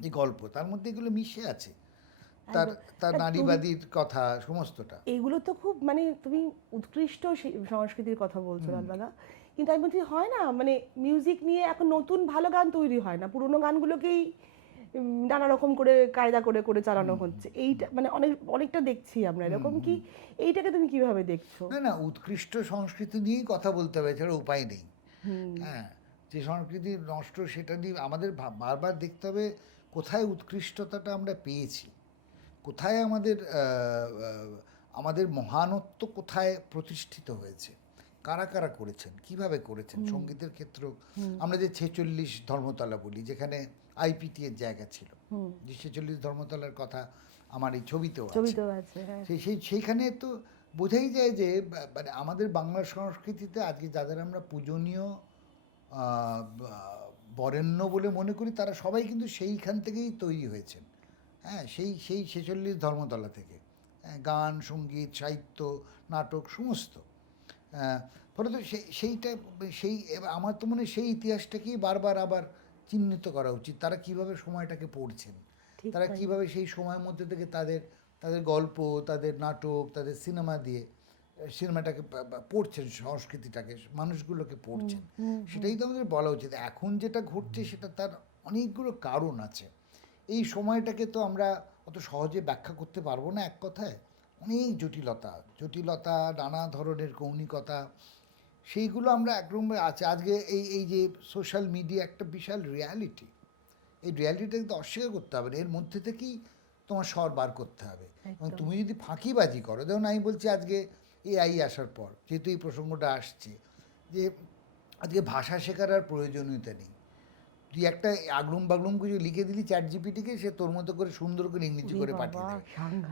যে গল্প, তার মধ্যে এগুলো মিশে আছে, তার তার আর তুমি- নারীবাদীর কথা সমস্তটা। এইগুলো তো খুব মানে তুমি উৎকৃষ্ট সংস্কৃতির কথা বলছো লালবালা, কিন্তু আমি বলছি হয় না মানে মিউজিক নিয়ে এখন নতুন ভালো গান তৈরি হয় না, পুরোনো গানগুলোকেই নানা রকম করে কায়দা করে করে চালানো হচ্ছে, এইটা মানে অনেকটা দেখছি আমরা এরকম। কি এইটাকে তুমি কিভাবে দেখছো? না না, উৎকৃষ্ট সংস্কৃতি নিয়েই কথা বলতে হবে, এছাড়া উপায় নেই। হ্যাঁ, যে সংস্কৃতি নষ্ট সেটা নিয়ে আমাদের বারবার দেখতে হবে কোথায় উৎকৃষ্টতাটা আমরা পেয়েছি, কোথায় আমাদের মহানত্ব কোথায় প্রতিষ্ঠিত হয়েছে, কারা কারা করেছেন, কিভাবে করেছেন। সঙ্গীতের ক্ষেত্র আমরা যে 46 ধর্মতলা বলি, যেখানে আইপিটি এর জায়গা ছিল, যে 46 ধর্মতলার কথা আমার এই ছবিতেও আছে, হ্যাঁ। সেইখানে তো বোঝাই যায় যে মানে আমাদের বাংলা সংস্কৃতিতে আজকে যাদের আমরা পূজনীয় বরেণ্য বলে মনে করি, তারা সবাই কিন্তু সেইখান থেকেই তৈরি হয়েছেন। হ্যাঁ, সেই সেই 46 ধর্মতলা থেকে, গান, সঙ্গীত, সাহিত্য, নাটক সমস্ত। ফলে তো আমার তো মনে হয় সেই ইতিহাসটাকেই বারবার আবার চিহ্নিত করা উচিত। তারা কিভাবে সময়টাকে পড়ছেন, তারা কিভাবে সেই সময়ের মধ্যে থেকে তাদের গল্প, তাদের নাটক, তাদের সিনেমা দিয়ে সিনেমাটাকে পড়ছেন, সংস্কৃতিটাকে, মানুষগুলোকে পড়ছেন, সেটাই তো আমাদের বলা উচিত। এখন যেটা ঘটছে সেটা তার অনেকগুলো কারণ আছে। এই সময়টাকে তো আমরা অত সহজে ব্যাখ্যা করতে পারবো না এক কথায়। অনেক জটিলতা, নানা ধরনের কৌণিকতা, সেইগুলো আমরা একদম আছে। আজকে এই যে সোশ্যাল মিডিয়া একটা বিশাল রিয়ালিটি, এই রিয়ালিটিটা কিন্তু অস্বীকার করতে হবে না, এর মধ্যে থেকেই তোমার স্বর বার করতে হবে। এবং তুমি যদি ফাঁকিবাজি করো, যেমন আমি বলছি আজকে এআই আসার পর, যেহেতু এই প্রসঙ্গটা আসছে, যে আজকে ভাষা শেখার আর প্রয়োজনীয়তা নেই। তুই একটা আগলুম বাগলুম কিছু লিখে দিলি চ্যাট জিপিটিকে, সে তোর মতো করে সুন্দর করে ইংরেজি করে পাঠিয়ে দেবে।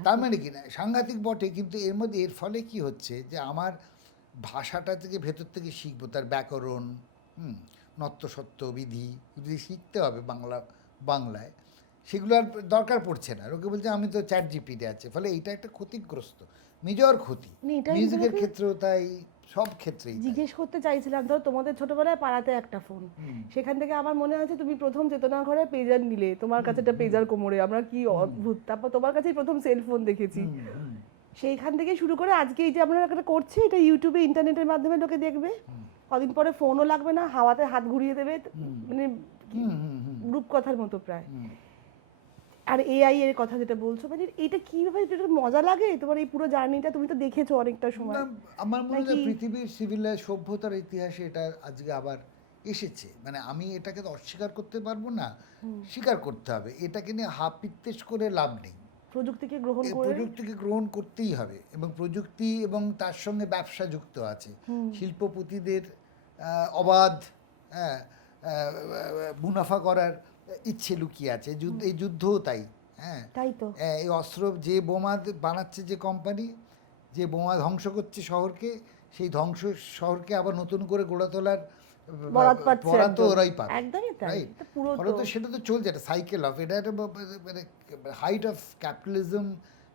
তার মানে কি না, সাংঘাতিক বটে, কিন্তু এর ফলে কি হচ্ছে যে আমার ভাষাটা থেকে ভেতর থেকে শিখবো, তার ব্যাকরণ, নত্যসত্য, বিধি যদি শিখতে হবে বাংলায়, সেগুলো আর দরকার পড়ছে না। ওকে বলছে আমি তো চ্যাট জিপিটি আছে, ফলে এইটা একটা ক্ষতিগ্রস্ত, মেজর ক্ষতি। মিউজিকের ক্ষেত্রেও তাই, সব ক্ষেত্রেই। জিজ্ঞেস করতে চাইছিলাম, ধর তোমাদের ছোটবেলায় পাড়াতে একটা ফোন, সেখান থেকে আমার মনে আছে তুমি প্রথম চেতনা ঘরে পেজার নিলে, তোমার কাছে একটা পেজার কোমরে, আমরা কি অদ্ভুত, তারপর তোমার কাছেই প্রথম সেলফোন দেখেছি। সেইখান থেকে শুরু করে আজকে এই যে আমরা একটা করছি, এটা ইউটিউবে ইন্টারনেটের মাধ্যমে লোকে দেখবে, কদিন পরে ফোনও লাগবে না, হাওয়াতে হাত ঘুরিয়ে দেবে, মানে রূপকথার মতো প্রায়। আর এআই এর কথা যেটা বলছো, মানে এটা কিভাবে, এটা মজা লাগে তোমার এই পুরো জার্নিটা, তুমি তো দেখেছো অনেকটা সময়। আমার মনে হয় পৃথিবীর সিভিলাইজ সভ্যতার ইতিহাসে এটা আজকে আবার এসেছে, মানে আমি এটাকে তো অস্বীকার করতে পারবো না, স্বীকার করতে হবে। এটাকে নিয়ে হাপিত্তেশ করে লাভ নেই, প্রযুক্তিকে গ্রহণ করতেই হবে। এবং প্রযুক্তি এবং তার সঙ্গে ব্যবসা যুক্ত আছে, শিল্পপতিদের অবাধ মুনাফা করার ইচ্ছে লুকিয়ে আছে। এই যুদ্ধও তাই। হ্যাঁ, তাই তো। এই অস্ত্র, যে বোমা বানাচ্ছে যে কোম্পানি, যে বোমা ধ্বংস করছে শহরকে, সেই ধ্বংস শহরকে আবার নতুন করে গড়ে তোলার বরাত তো ওরাই পাবে। ফলে তো সেটা তো চলছে, একটা সাইকেল অফ, এটা একটা মানে হাইট অফ ক্যাপিটালিজম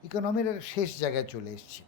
ইকোনমির শেষ জায়গায় চলে এসছে।